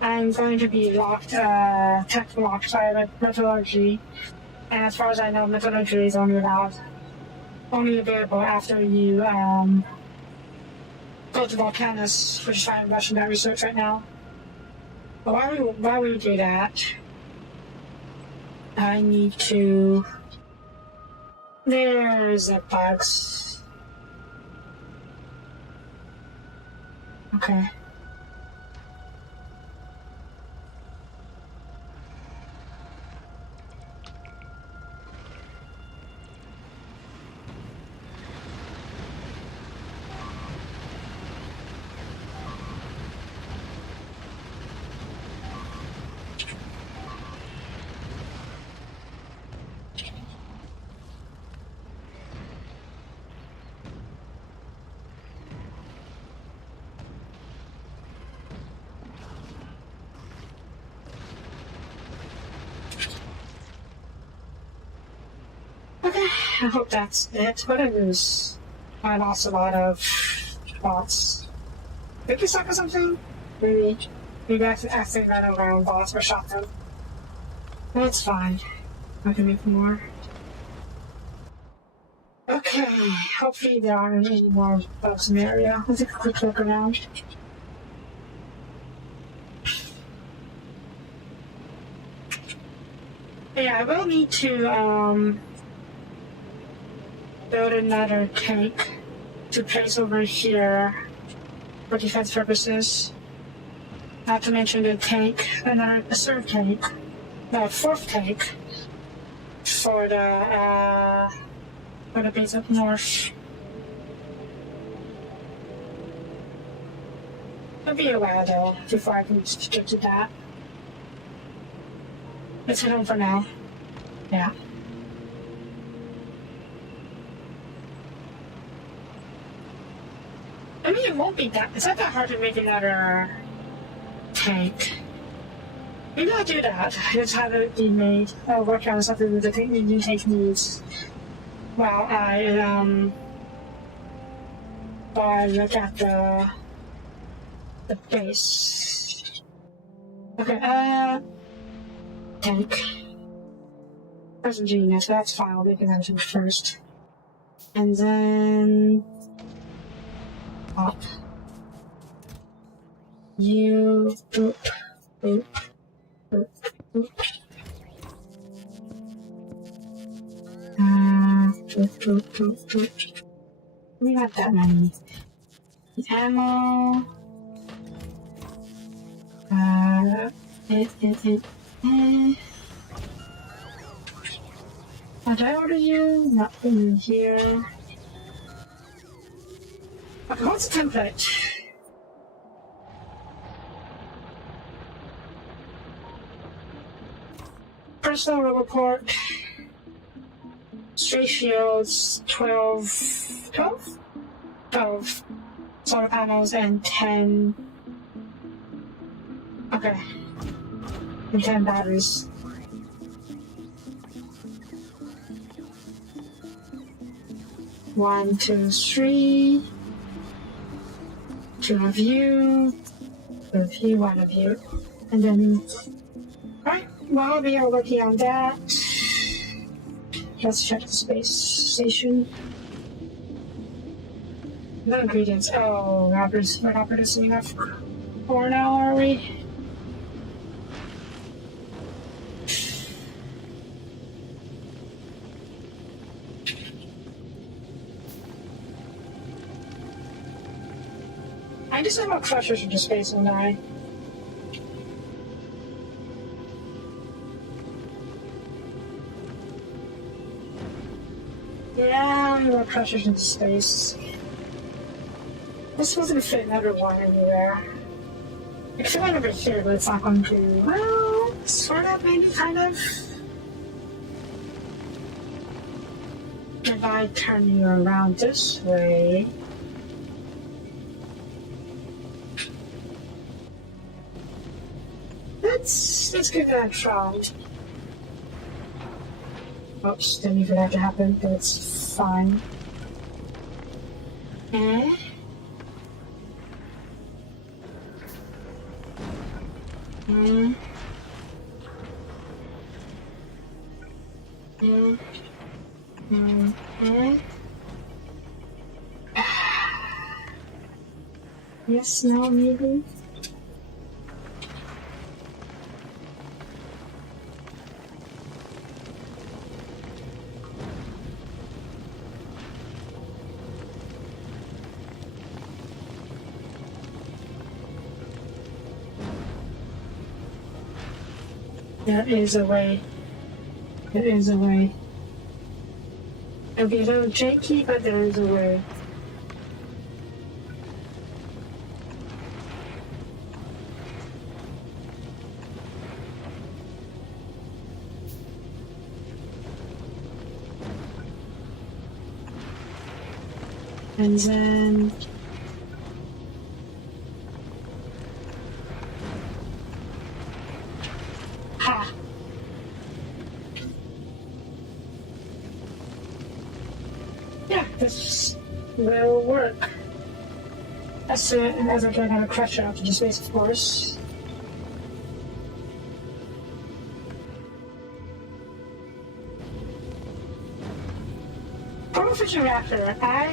I'm going to be tech locked by metallurgy. And as far as I know, metallurgy is only available after you go to Volcanus, which is why I'm rushing that research right now. But while we do that, I need to. There's a box. Okay. Okay, I hope that's it. What I lose? I lost a lot of bots. Did we suck or something? Maybe I accidentally ran around bots or shot them. That's fine. I can make more. Okay, hopefully there aren't any more bugs in the area. Let's take a quick look around. Yeah, I will need to build another tank to place over here for defense purposes. Not to mention the tank, a third tank, no, a fourth tank for the base up north. It'll be a while though before I can get to that. Let's head home for now. Yeah. I mean, it won't be that. It's not that hard to make another tank. Maybe I'll do that. Just have it be made. I'll work on something with the new tank needs. While I look at the base. Okay, tank. Present genius, that's fine, I'll make an engine first. And then up. You boop, boop, boop, boop. Boop, boop, boop, boop. We got that many. Ammo. Did I order you? Nothing in here. Okay, what's the template? Personal report. Stray shields, 12 solar panels and 10. Okay. And 10 batteries. One, two, three. Two of you. Two of you, one of you. And then, alright, while we are working on that, let's check the space station. No ingredients. Oh, we're not producing enough for now, are we? I just have more crushers into space and die. Yeah, more crushers into space. This wasn't fit another one anywhere. I feel like over here, but it's not going to. Well, sort of, maybe, kind of. If I turn you around this way. Let's give that a try. Oops, didn't even have to happen, but it's fine. Eh? Mm. Mm. Mm. Mm. Yes, no, maybe. There is a way. There is a way. It'll be a little janky, but there is a way. And then this will work. As I get another crusher out into space, of course. Thermal fission reactor, I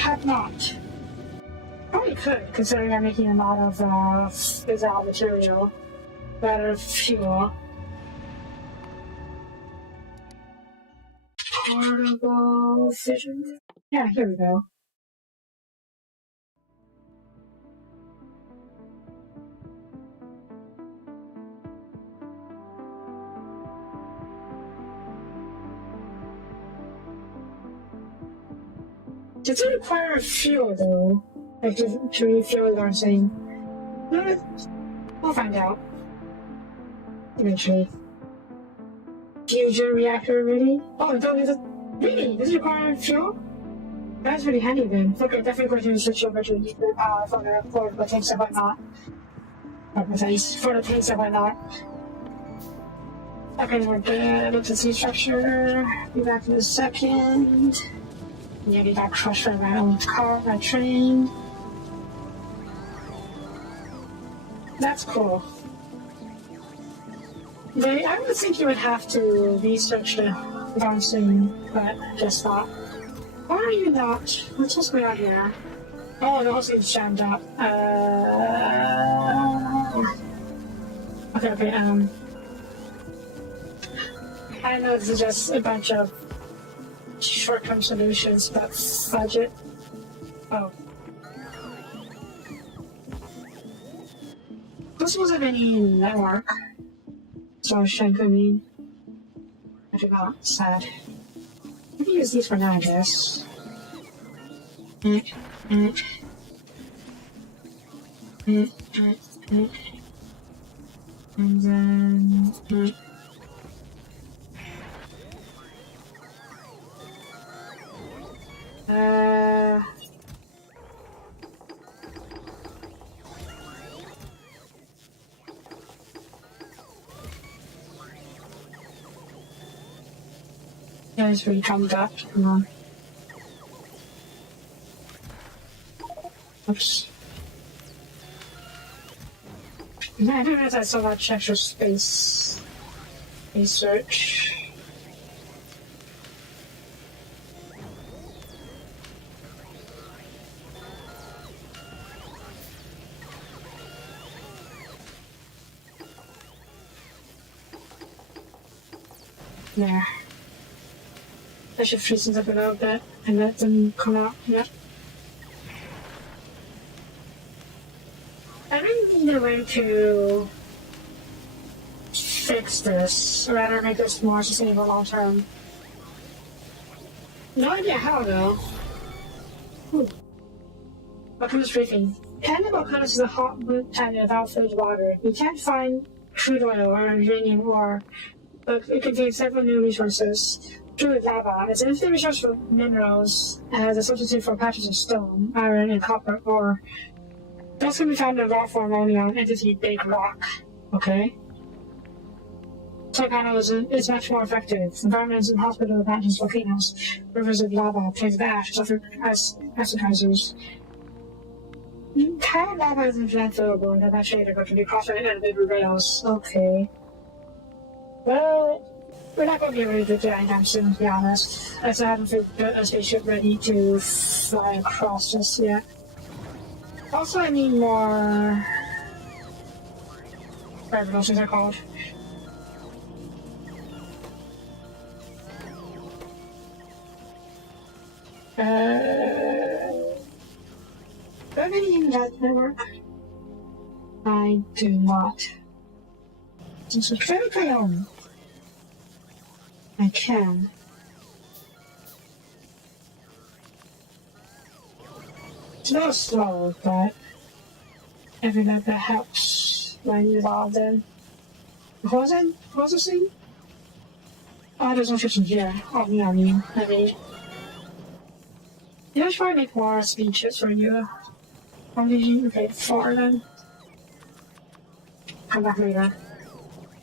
have not. Probably could, considering I'm making a lot of fissile material, rather fuel. Portable fission. Yeah, here we go. Does it require fuel though? Like to refuel what I'm saying? We'll find out. Eventually. Fusion reactor ready? Oh, don't need really? Does it require fuel? That's really handy then. Okay, definitely going to switch over to nuclear power for the tanks and whatnot. For the tanks and whatnot. Okay, we're good. Look at the sea structure. Be back in a second. Nearly got crushed by my own car, my train. That's cool. I would think you would have to research the bouncing, but I guess not. Why are you not? What's going on here? Oh, the whole thing's jammed up. Okay, I know this is just a bunch of short-term solutions, but budget. Oh. This wasn't any network. So I mean, I do not. Sad. We can use these for now, I guess. And then... Yeah, it's really calmed up. Come on. Oops. Yeah, I didn't realize I saw that extra space research. There. I should freeze things up a little bit and let them come out. Yep. I really need a way to fix this, or rather make this more sustainable long term. No idea how though. Volcanoes briefing. Canada volcanoes is a hot planet without filled water. You can't find crude oil or uranium ore, but it contains several new resources. Fluid lava is an infinite resource for minerals as a substitute for patches of stone, iron, and copper ore. It also can be found in raw form only on entity Big Rock. Okay. Volcano is much more effective. Environments and hospital advantages volcanoes, rivers of lava, plains of ash, suffer as acetizers. Entire lava is inflammable and evaporated, but can be crossed and big rails. Okay. Well, we're not going to be able to do that anytime soon, to be honest. As I haven't built a spaceship ready to fly across just yet. Also, I need more... whatever those things are called. Do I have any in that network? I do not. So try to my own. I can. It's a little slow, but every night that helps when I need all of them. What was the thing? Oh, there's no fiction here. Oh, yeah, I mean. Yeah, I should probably make more speeches for you. Okay, 4 then. Come back later.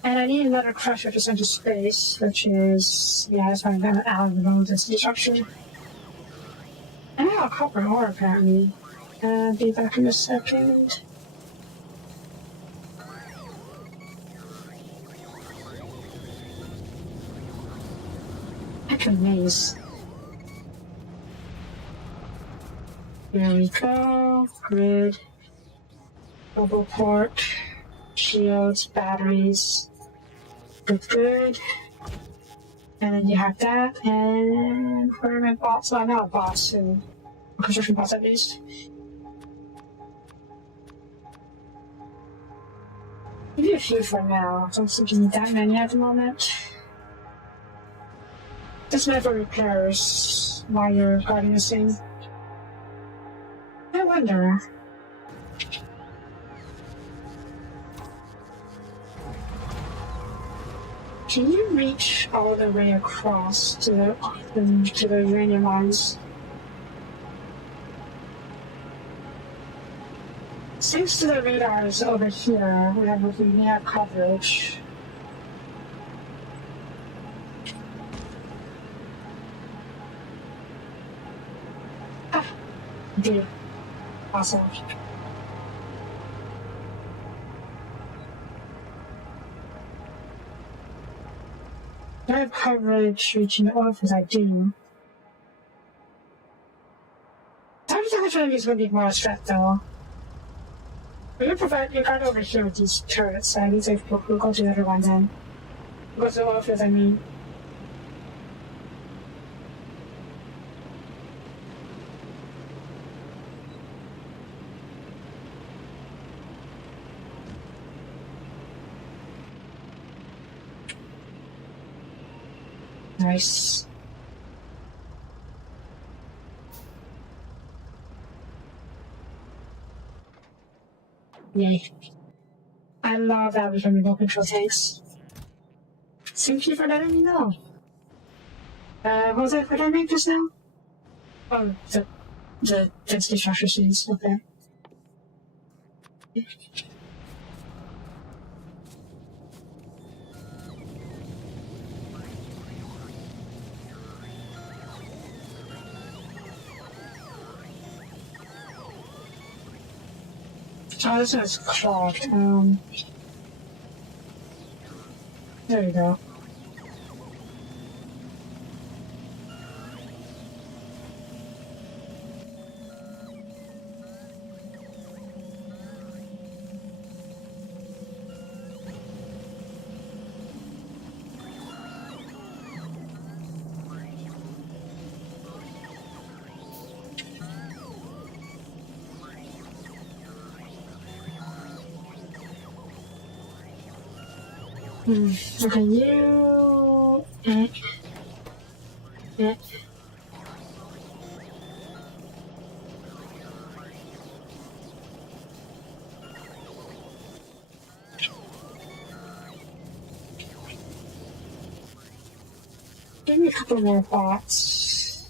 And I need another crusher to send to space, which is, yeah, that's probably kind of out of the bones and structure. And I got copper ore apparently. Be back in a second. Heck, a maze. Here we go. Grid. Bubble port. Shields, batteries. Good. And then you have that, and permanent bots. Well, not bots, soon. Construction bots at least. Maybe a few for now. Don't think you need that many at the moment. Just never repairs while you're guarding this thing. I wonder. Can you reach all the way across to the uranium mines? Thanks to the radars over here, we have coverage. Ah, dude. Awesome. I have coverage reaching the office, I do. Times of the is going to be more threat though. We will provide you guard over here with these turrets, so I need to we'll go to the other one then. Go to the office, I mean. Nice. Yay. I love that we can remote control tanks. Thank you for letting me know. What was it? What did I make just now? Oh, the density structure scenes. Okay. Oh, this is clogged. There you go. Okay, you... Give me a couple more bots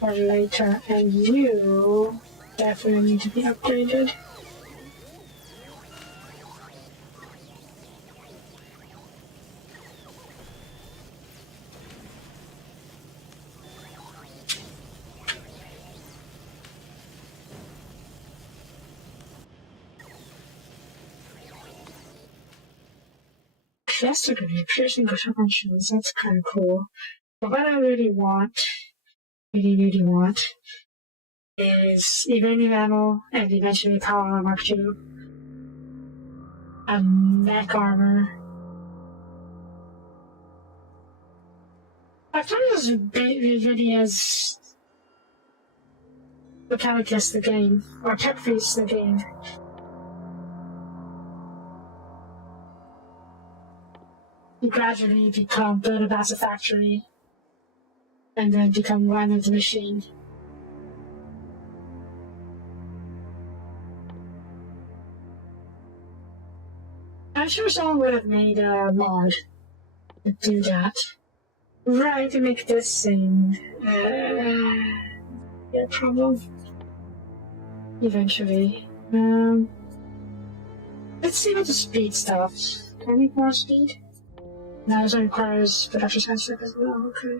for later, and you definitely need to be upgraded. That's going to be piercing guitar shoes. That's kind of cool. But what I really want, really want, is uranium ammo and eventually power armor too. A mech armor. I thought it was really as Mechanicus the game, or Tech Face the game. You gradually become build a massive factory, and then become one with the machine. I'm sure someone would have made a mod to do that. Right, to make this thing a problem. Eventually. Let's see what the speed stuff. Can I make more speed? No, it requires production sensor as well, okay.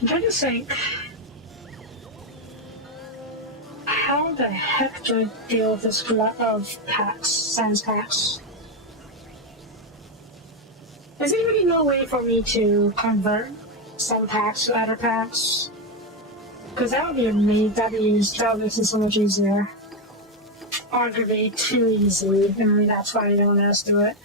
I'm trying to think, how the heck do I deal with this glut of packs, science packs? Is there really no way for me to convert some packs to other packs? Because that would be amazing. That would make it so much easier. Arguably too easy, and that's why no one else do it.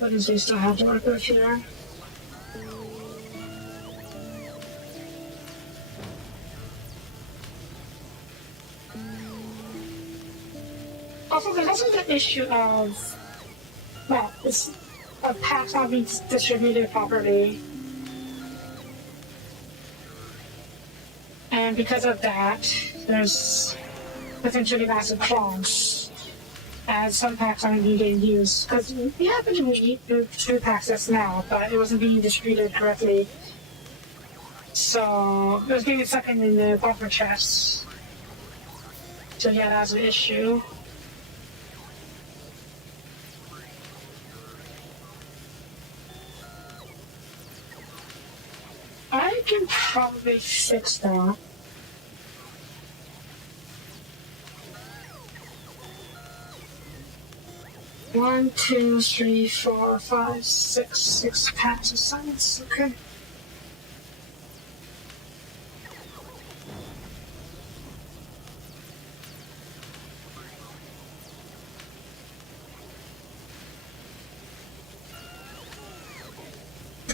What does we still have to work with here? Also, there's also the issue of, well, it's of packs not being distributed properly. And because of that, there's potentially massive clogs. As some packs aren't being getting used. Because we happen to be two packs that's now, but it wasn't being distributed correctly. So it was getting stuck in the buffer chests. So yeah, that's an issue. I can probably fix that. One, two, three, four, five, six packs of science, okay.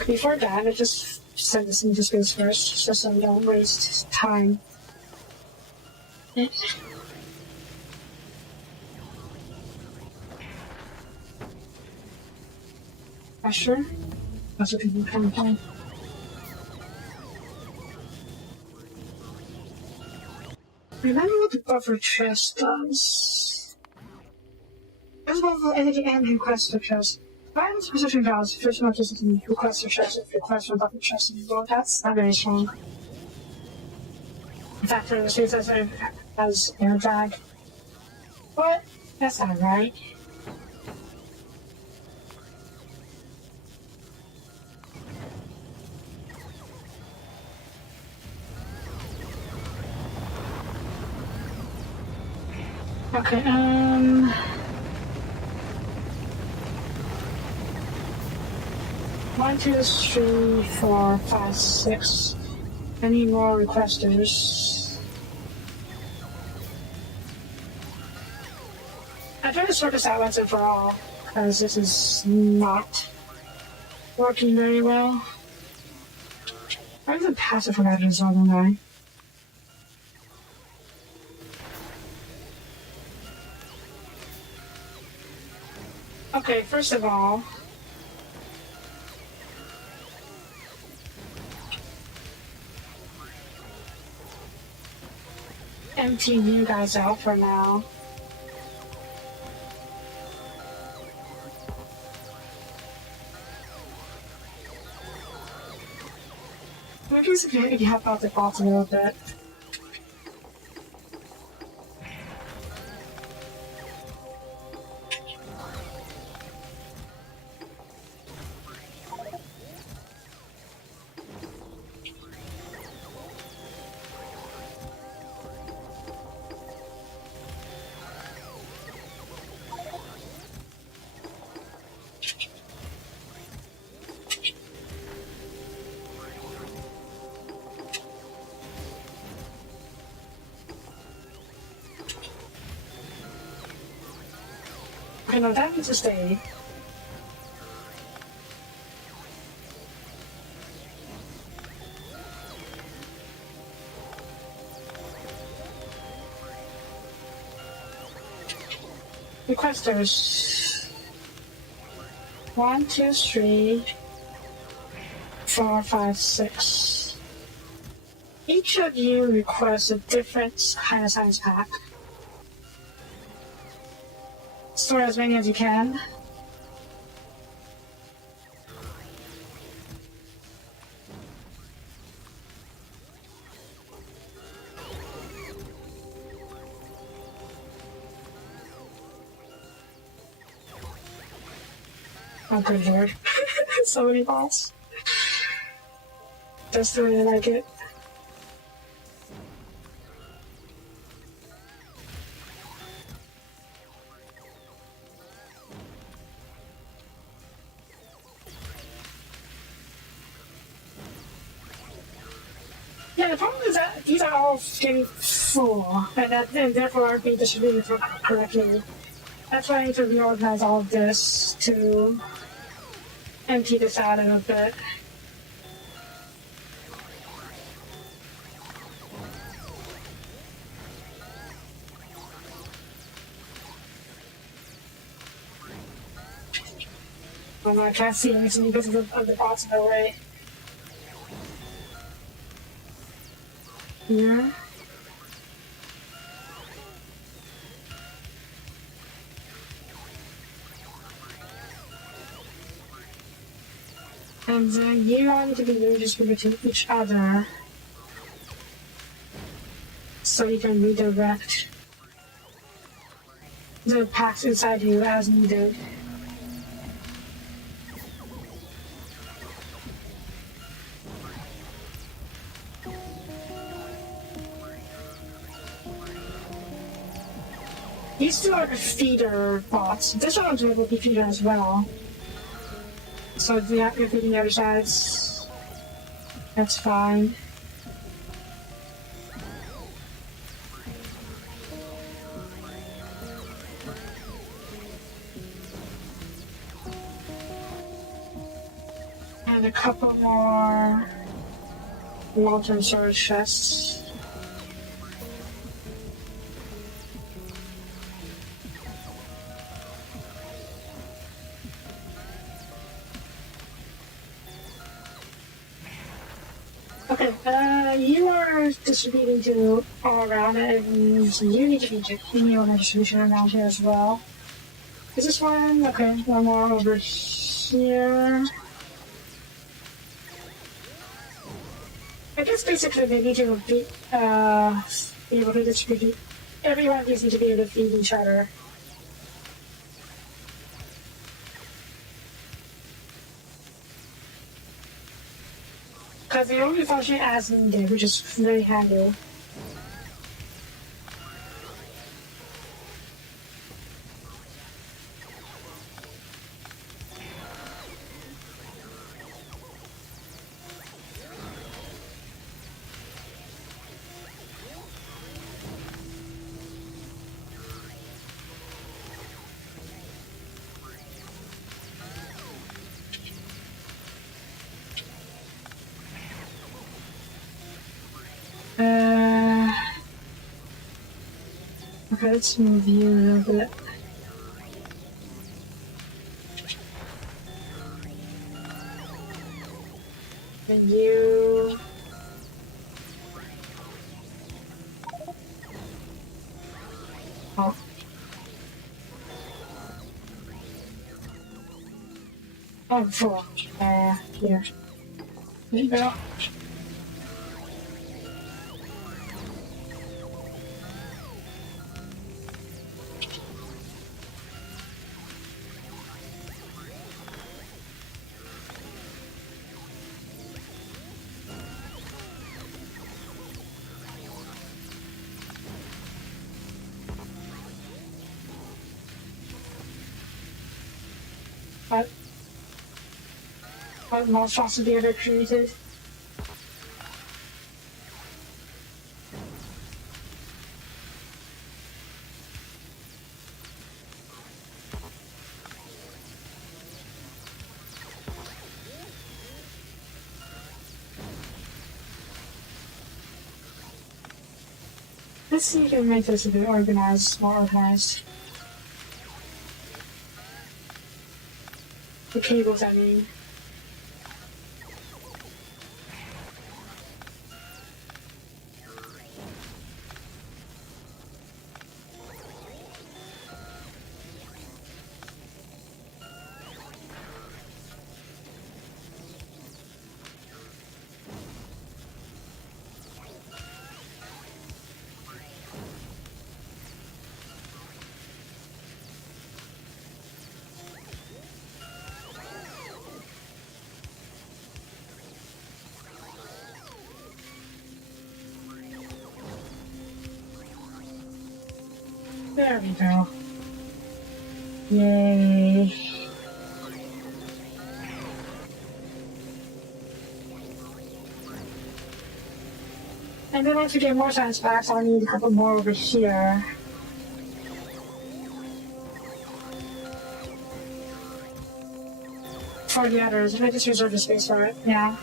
Before that, I just send this into space first, just so I don't waste time. Pressure? That's what people come from. Remember what the buffer chest does. As well as energy and request the chest. Violence position valves, first electricity, request the chest, if request from buffer chest. Well, that's not very strong. In fact, for the space as air drag. But that's not right. Okay, 1, 2, 3, 4, 5, 6. I need more requesters. I try to sort this out once and for all, because this is not working very well. I'm even passive for that as well, don't I? Okay, first of all, empty you guys out for now. Maybe if you help out the bots a little bit. Okay, now that needs to stay. Requesters. 1, 2, 3, 4, 5, 6. Each of you requests a different kind of science pack. Store as many as you can. Oh, good lord. So many balls. Just really like it. Yeah, the problem is that these are all getting full, and therefore aren't being distributed correctly. That's why I need to reorganize all of this to empty this out a little bit. I can't see anything because of the box in the way. Here. And then you all need to be redistributing each other so you can redirect the packs inside you as needed. These two are the feeder bots. This one's will be feeder as well. So if you're feeding the other sides, that's fine. And a couple more long-term storage chests. Okay, you are distributing to all around it, and you need to be checking your distribution around here as well. Is this one? Okay, one more over here. I guess basically they need to be able to distribute. Everyone needs to be able to feed each other. Because they only function as needed, which is very handy. Okay, let's move you a little bit. And you... Oh. Oh, full. Here. There you go. What more shots have you ever created? Let's see if we can make this a bit organized, more organized. The cables, I mean. There we go. Yay. And then once we get more science packs, I'll need a couple more over here. For the others, I just reserve the space for it. Yeah.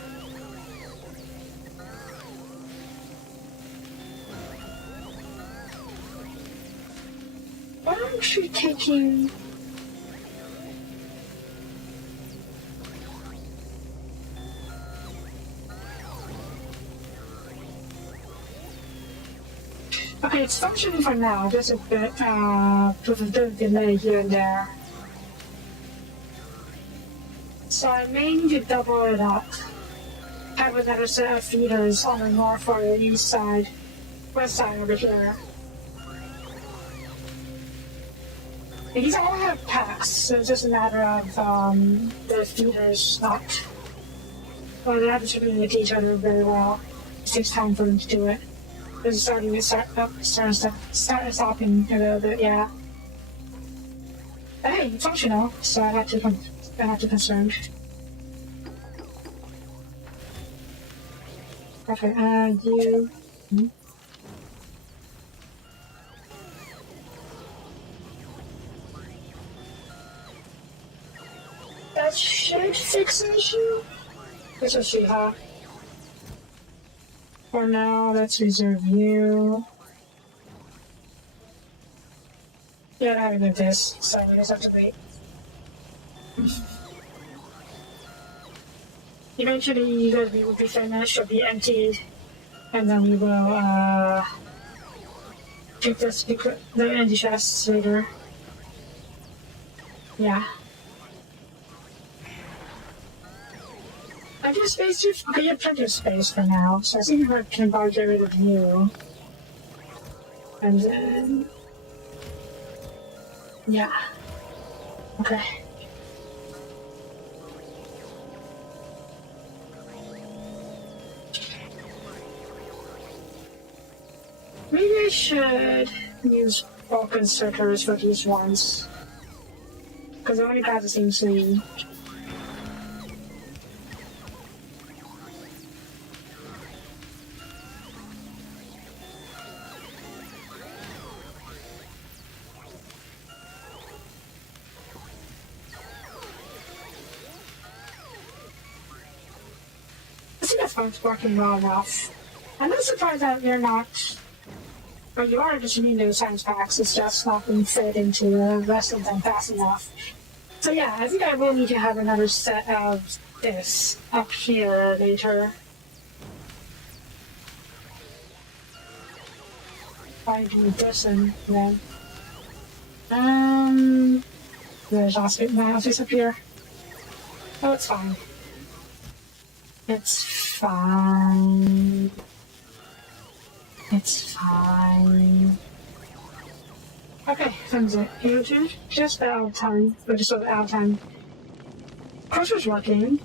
Why aren't we taking... Okay, it's functioning for now, just a bit, with a bit of delay here and there. So I may need to double it up. Have another set of feeders on the north or the east side, west side over here. And these all have packs, so it's just a matter of the feeders not. Well, they haven't communicated to each other very well. It takes time for them to do it. It's starting to start stopping a little bit, yeah. But hey, it's functional, so I'm not too concerned. Okay, you... That should fix the issue? This will see, huh? For now, let's reserve you. Yeah, I haven't done this, so I just have to wait. Eventually, you guys will be finished, or be emptied, and then we will, take this, the energy chests later. Yeah. I do space too. Okay, you have plenty of space for now, so I think I can probably get rid of you. And then... yeah. Okay. Maybe I should use bulk inserters for these ones. Because they only got the same thing. It's working well enough. I'm not surprised that you're not, or you are just needing those science packs, it's just not being fit into the rest of them fast enough. So yeah, I think I will need to have another set of this up here later. I do this and then... there's also my office up here. Oh, it's fine. It's fine. It's fine. Okay, that's it. You two, just out of time, but just sort of out of time. Crusher's working.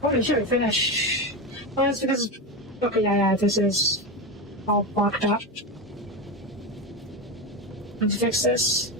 Holy shit, we finished. Well, that's because. Okay, yeah, this is all blocked up. Let's fix this.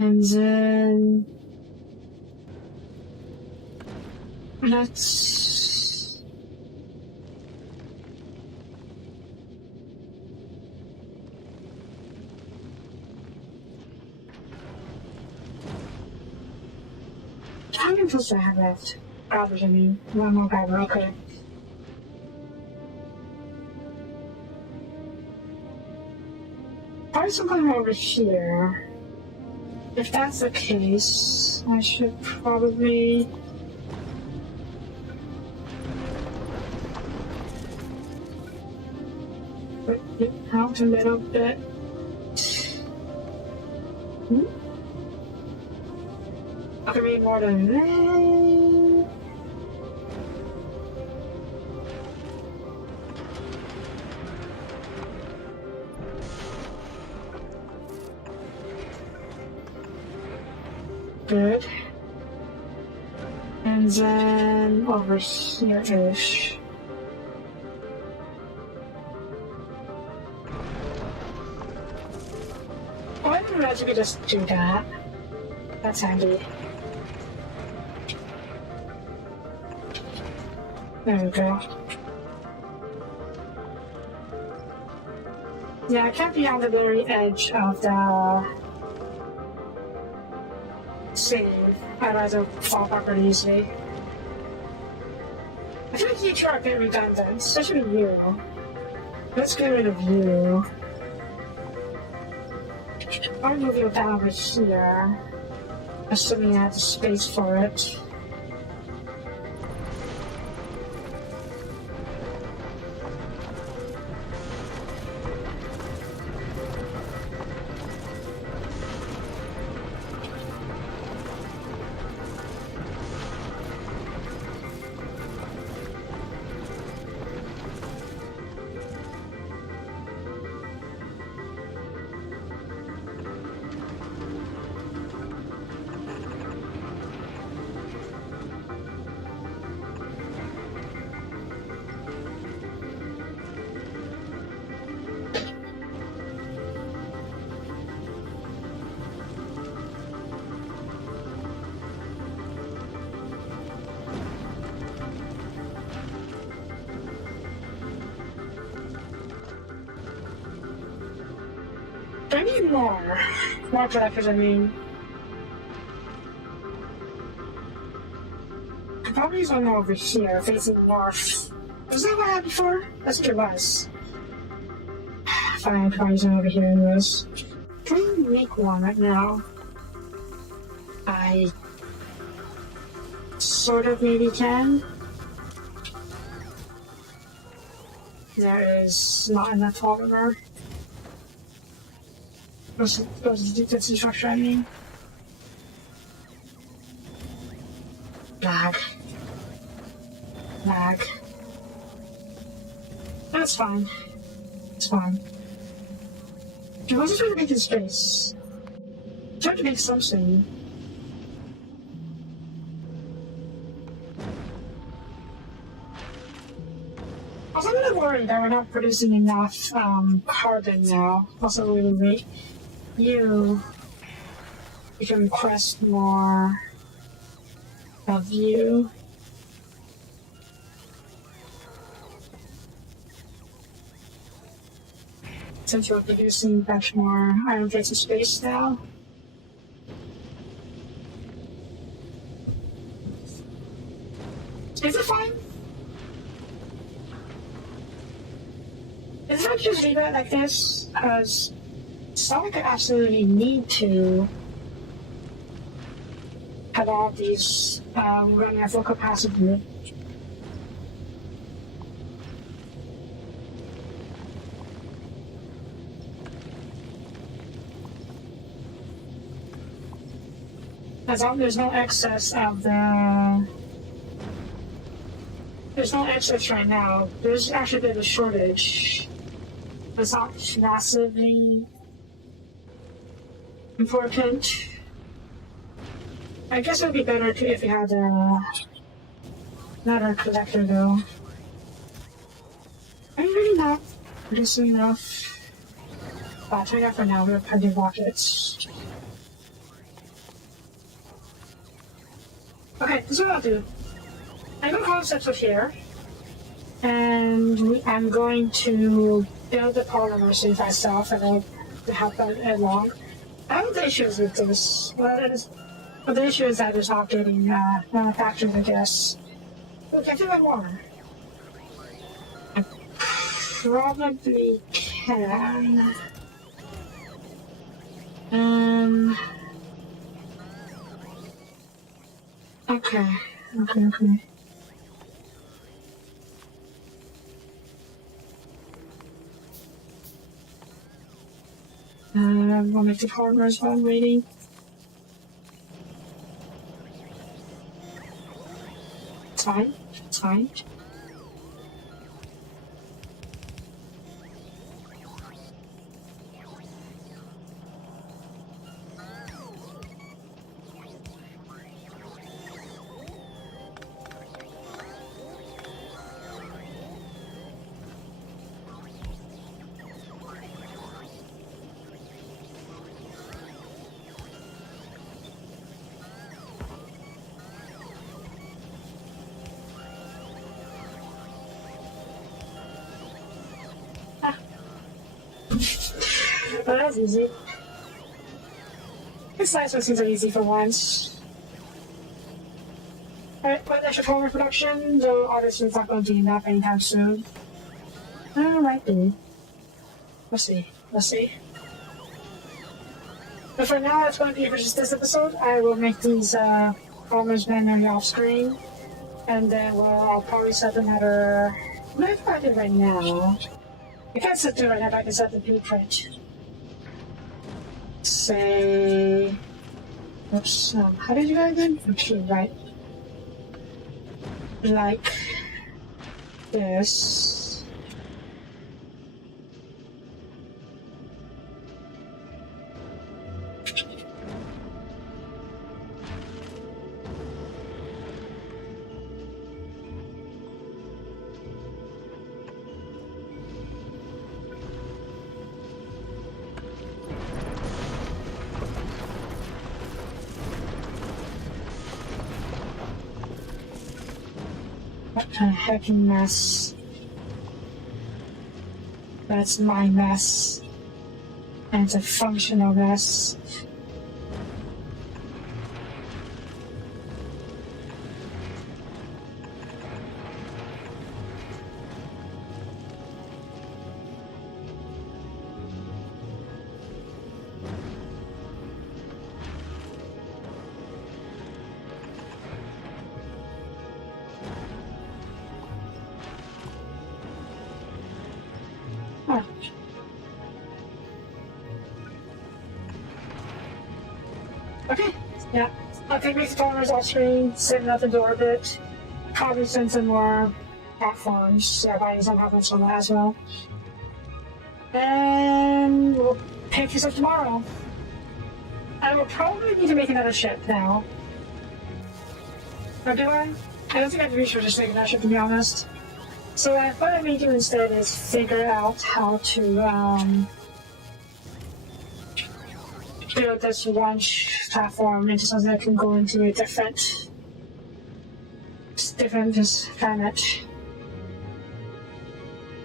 And then let's how many tools do I have left? Garbage, I mean. No more garbage, okay. Probably something over here. If that's the case, I should probably... put it out a little bit. I can read more than that. Good. And then over here-ish. Oh, I didn't realize you could just do that. That's handy. There we go. Yeah, I can't be on the very edge of the save. Otherwise I'll fall backward easily. I feel like each are a bit redundant, especially you. Let's get rid of you. I'll move you down over here. Assuming I have the space for it. I need more collectors, I mean. I probably use one over here, facing north. Was that what I had before? I think it was. Fine, I probably use one over here anyways. Can I make one right now? I sort of maybe can. There is not enough polymer. That's the structure I mean. Lag. That's fine. It's fine. I wasn't trying to make in space. I'm trying to make something. I was a little worried that we're not producing enough carbon now. Also, really you can request more of you. Since you're producing much more iron plates in space now. Is it fine? Is it just leave it like this? Because it's not like I absolutely need to have all these running at full capacity. As long as there's no excess of the... There's no excess right now. There's actually a bit of a shortage. It's not massively important. I guess it would be better if we had another collector though. Are you really not producing enough? I'll take that for now, we're plenty of rockets. Okay, this is what I'll do. I'm going to call steps up here, and I'm going to build the polymer suit myself, and I'll have that along. I have issues with this, but But the issue is that it's not getting manufactured, I guess. We can do that more. I probably can. Okay. We'll make the partners while I'm waiting. It's fine. Well, that's easy. This last one seems easy for once. Alright, but extra form production, though obviously it's not going to be enough anytime soon. Might be. We'll see. But for now, that's going to be it for just this episode. I will make these farmers manually off screen. And then I'll probably set them at a... What if I do right now? I can't set it right now, but I can set the blueprint. Say... Oops, how did you guys do? Okay, right. Like this. What a heckin' mess. That's my mess. And it's a functional mess. Oh. Okay, yeah. I'll take these farmers off screen, send nothing to orbit, probably send some more platforms, buying some happens from that as well. And we'll pick this up tomorrow. I will probably need to make another ship now. Or do I? I don't think I have to reach for just making that ship, to be honest. So what I may do instead is figure out how to build this launch platform into something that can go into a different planet.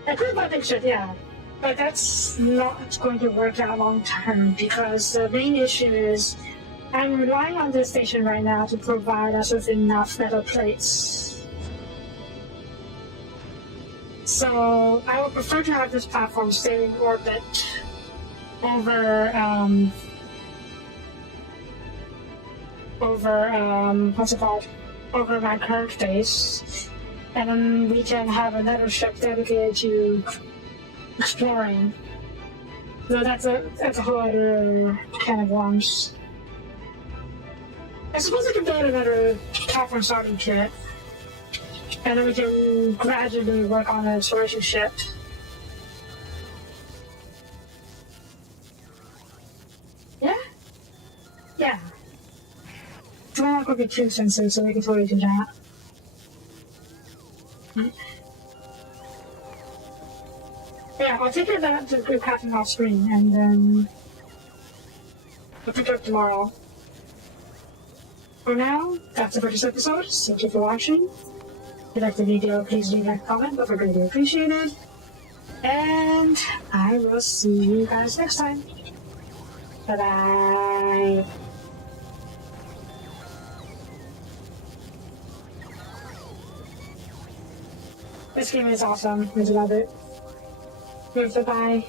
I could buy big ship, yeah, but that's not going to work out long term because the main issue is I'm relying on this station right now to provide us with enough metal plates. So I would prefer to have this platform stay in orbit over what's it called? Over my current base, and then we can have another ship dedicated to exploring. So that's a whole other can of worms. I suppose I can build another platform starting kit. And then we can gradually work on an exploration ship. Yeah? Yeah. It's not going to be too expensive, so we can totally do that. Yeah, I'll take care of that to the crafting off screen, and then we'll pick it up tomorrow. For now, that's it for this episode. Thank you for watching. If you liked the video, please leave a comment, but I greatly appreciate it. And I will see you guys next time. Bye-bye. This game is awesome. I love it. Bye-bye.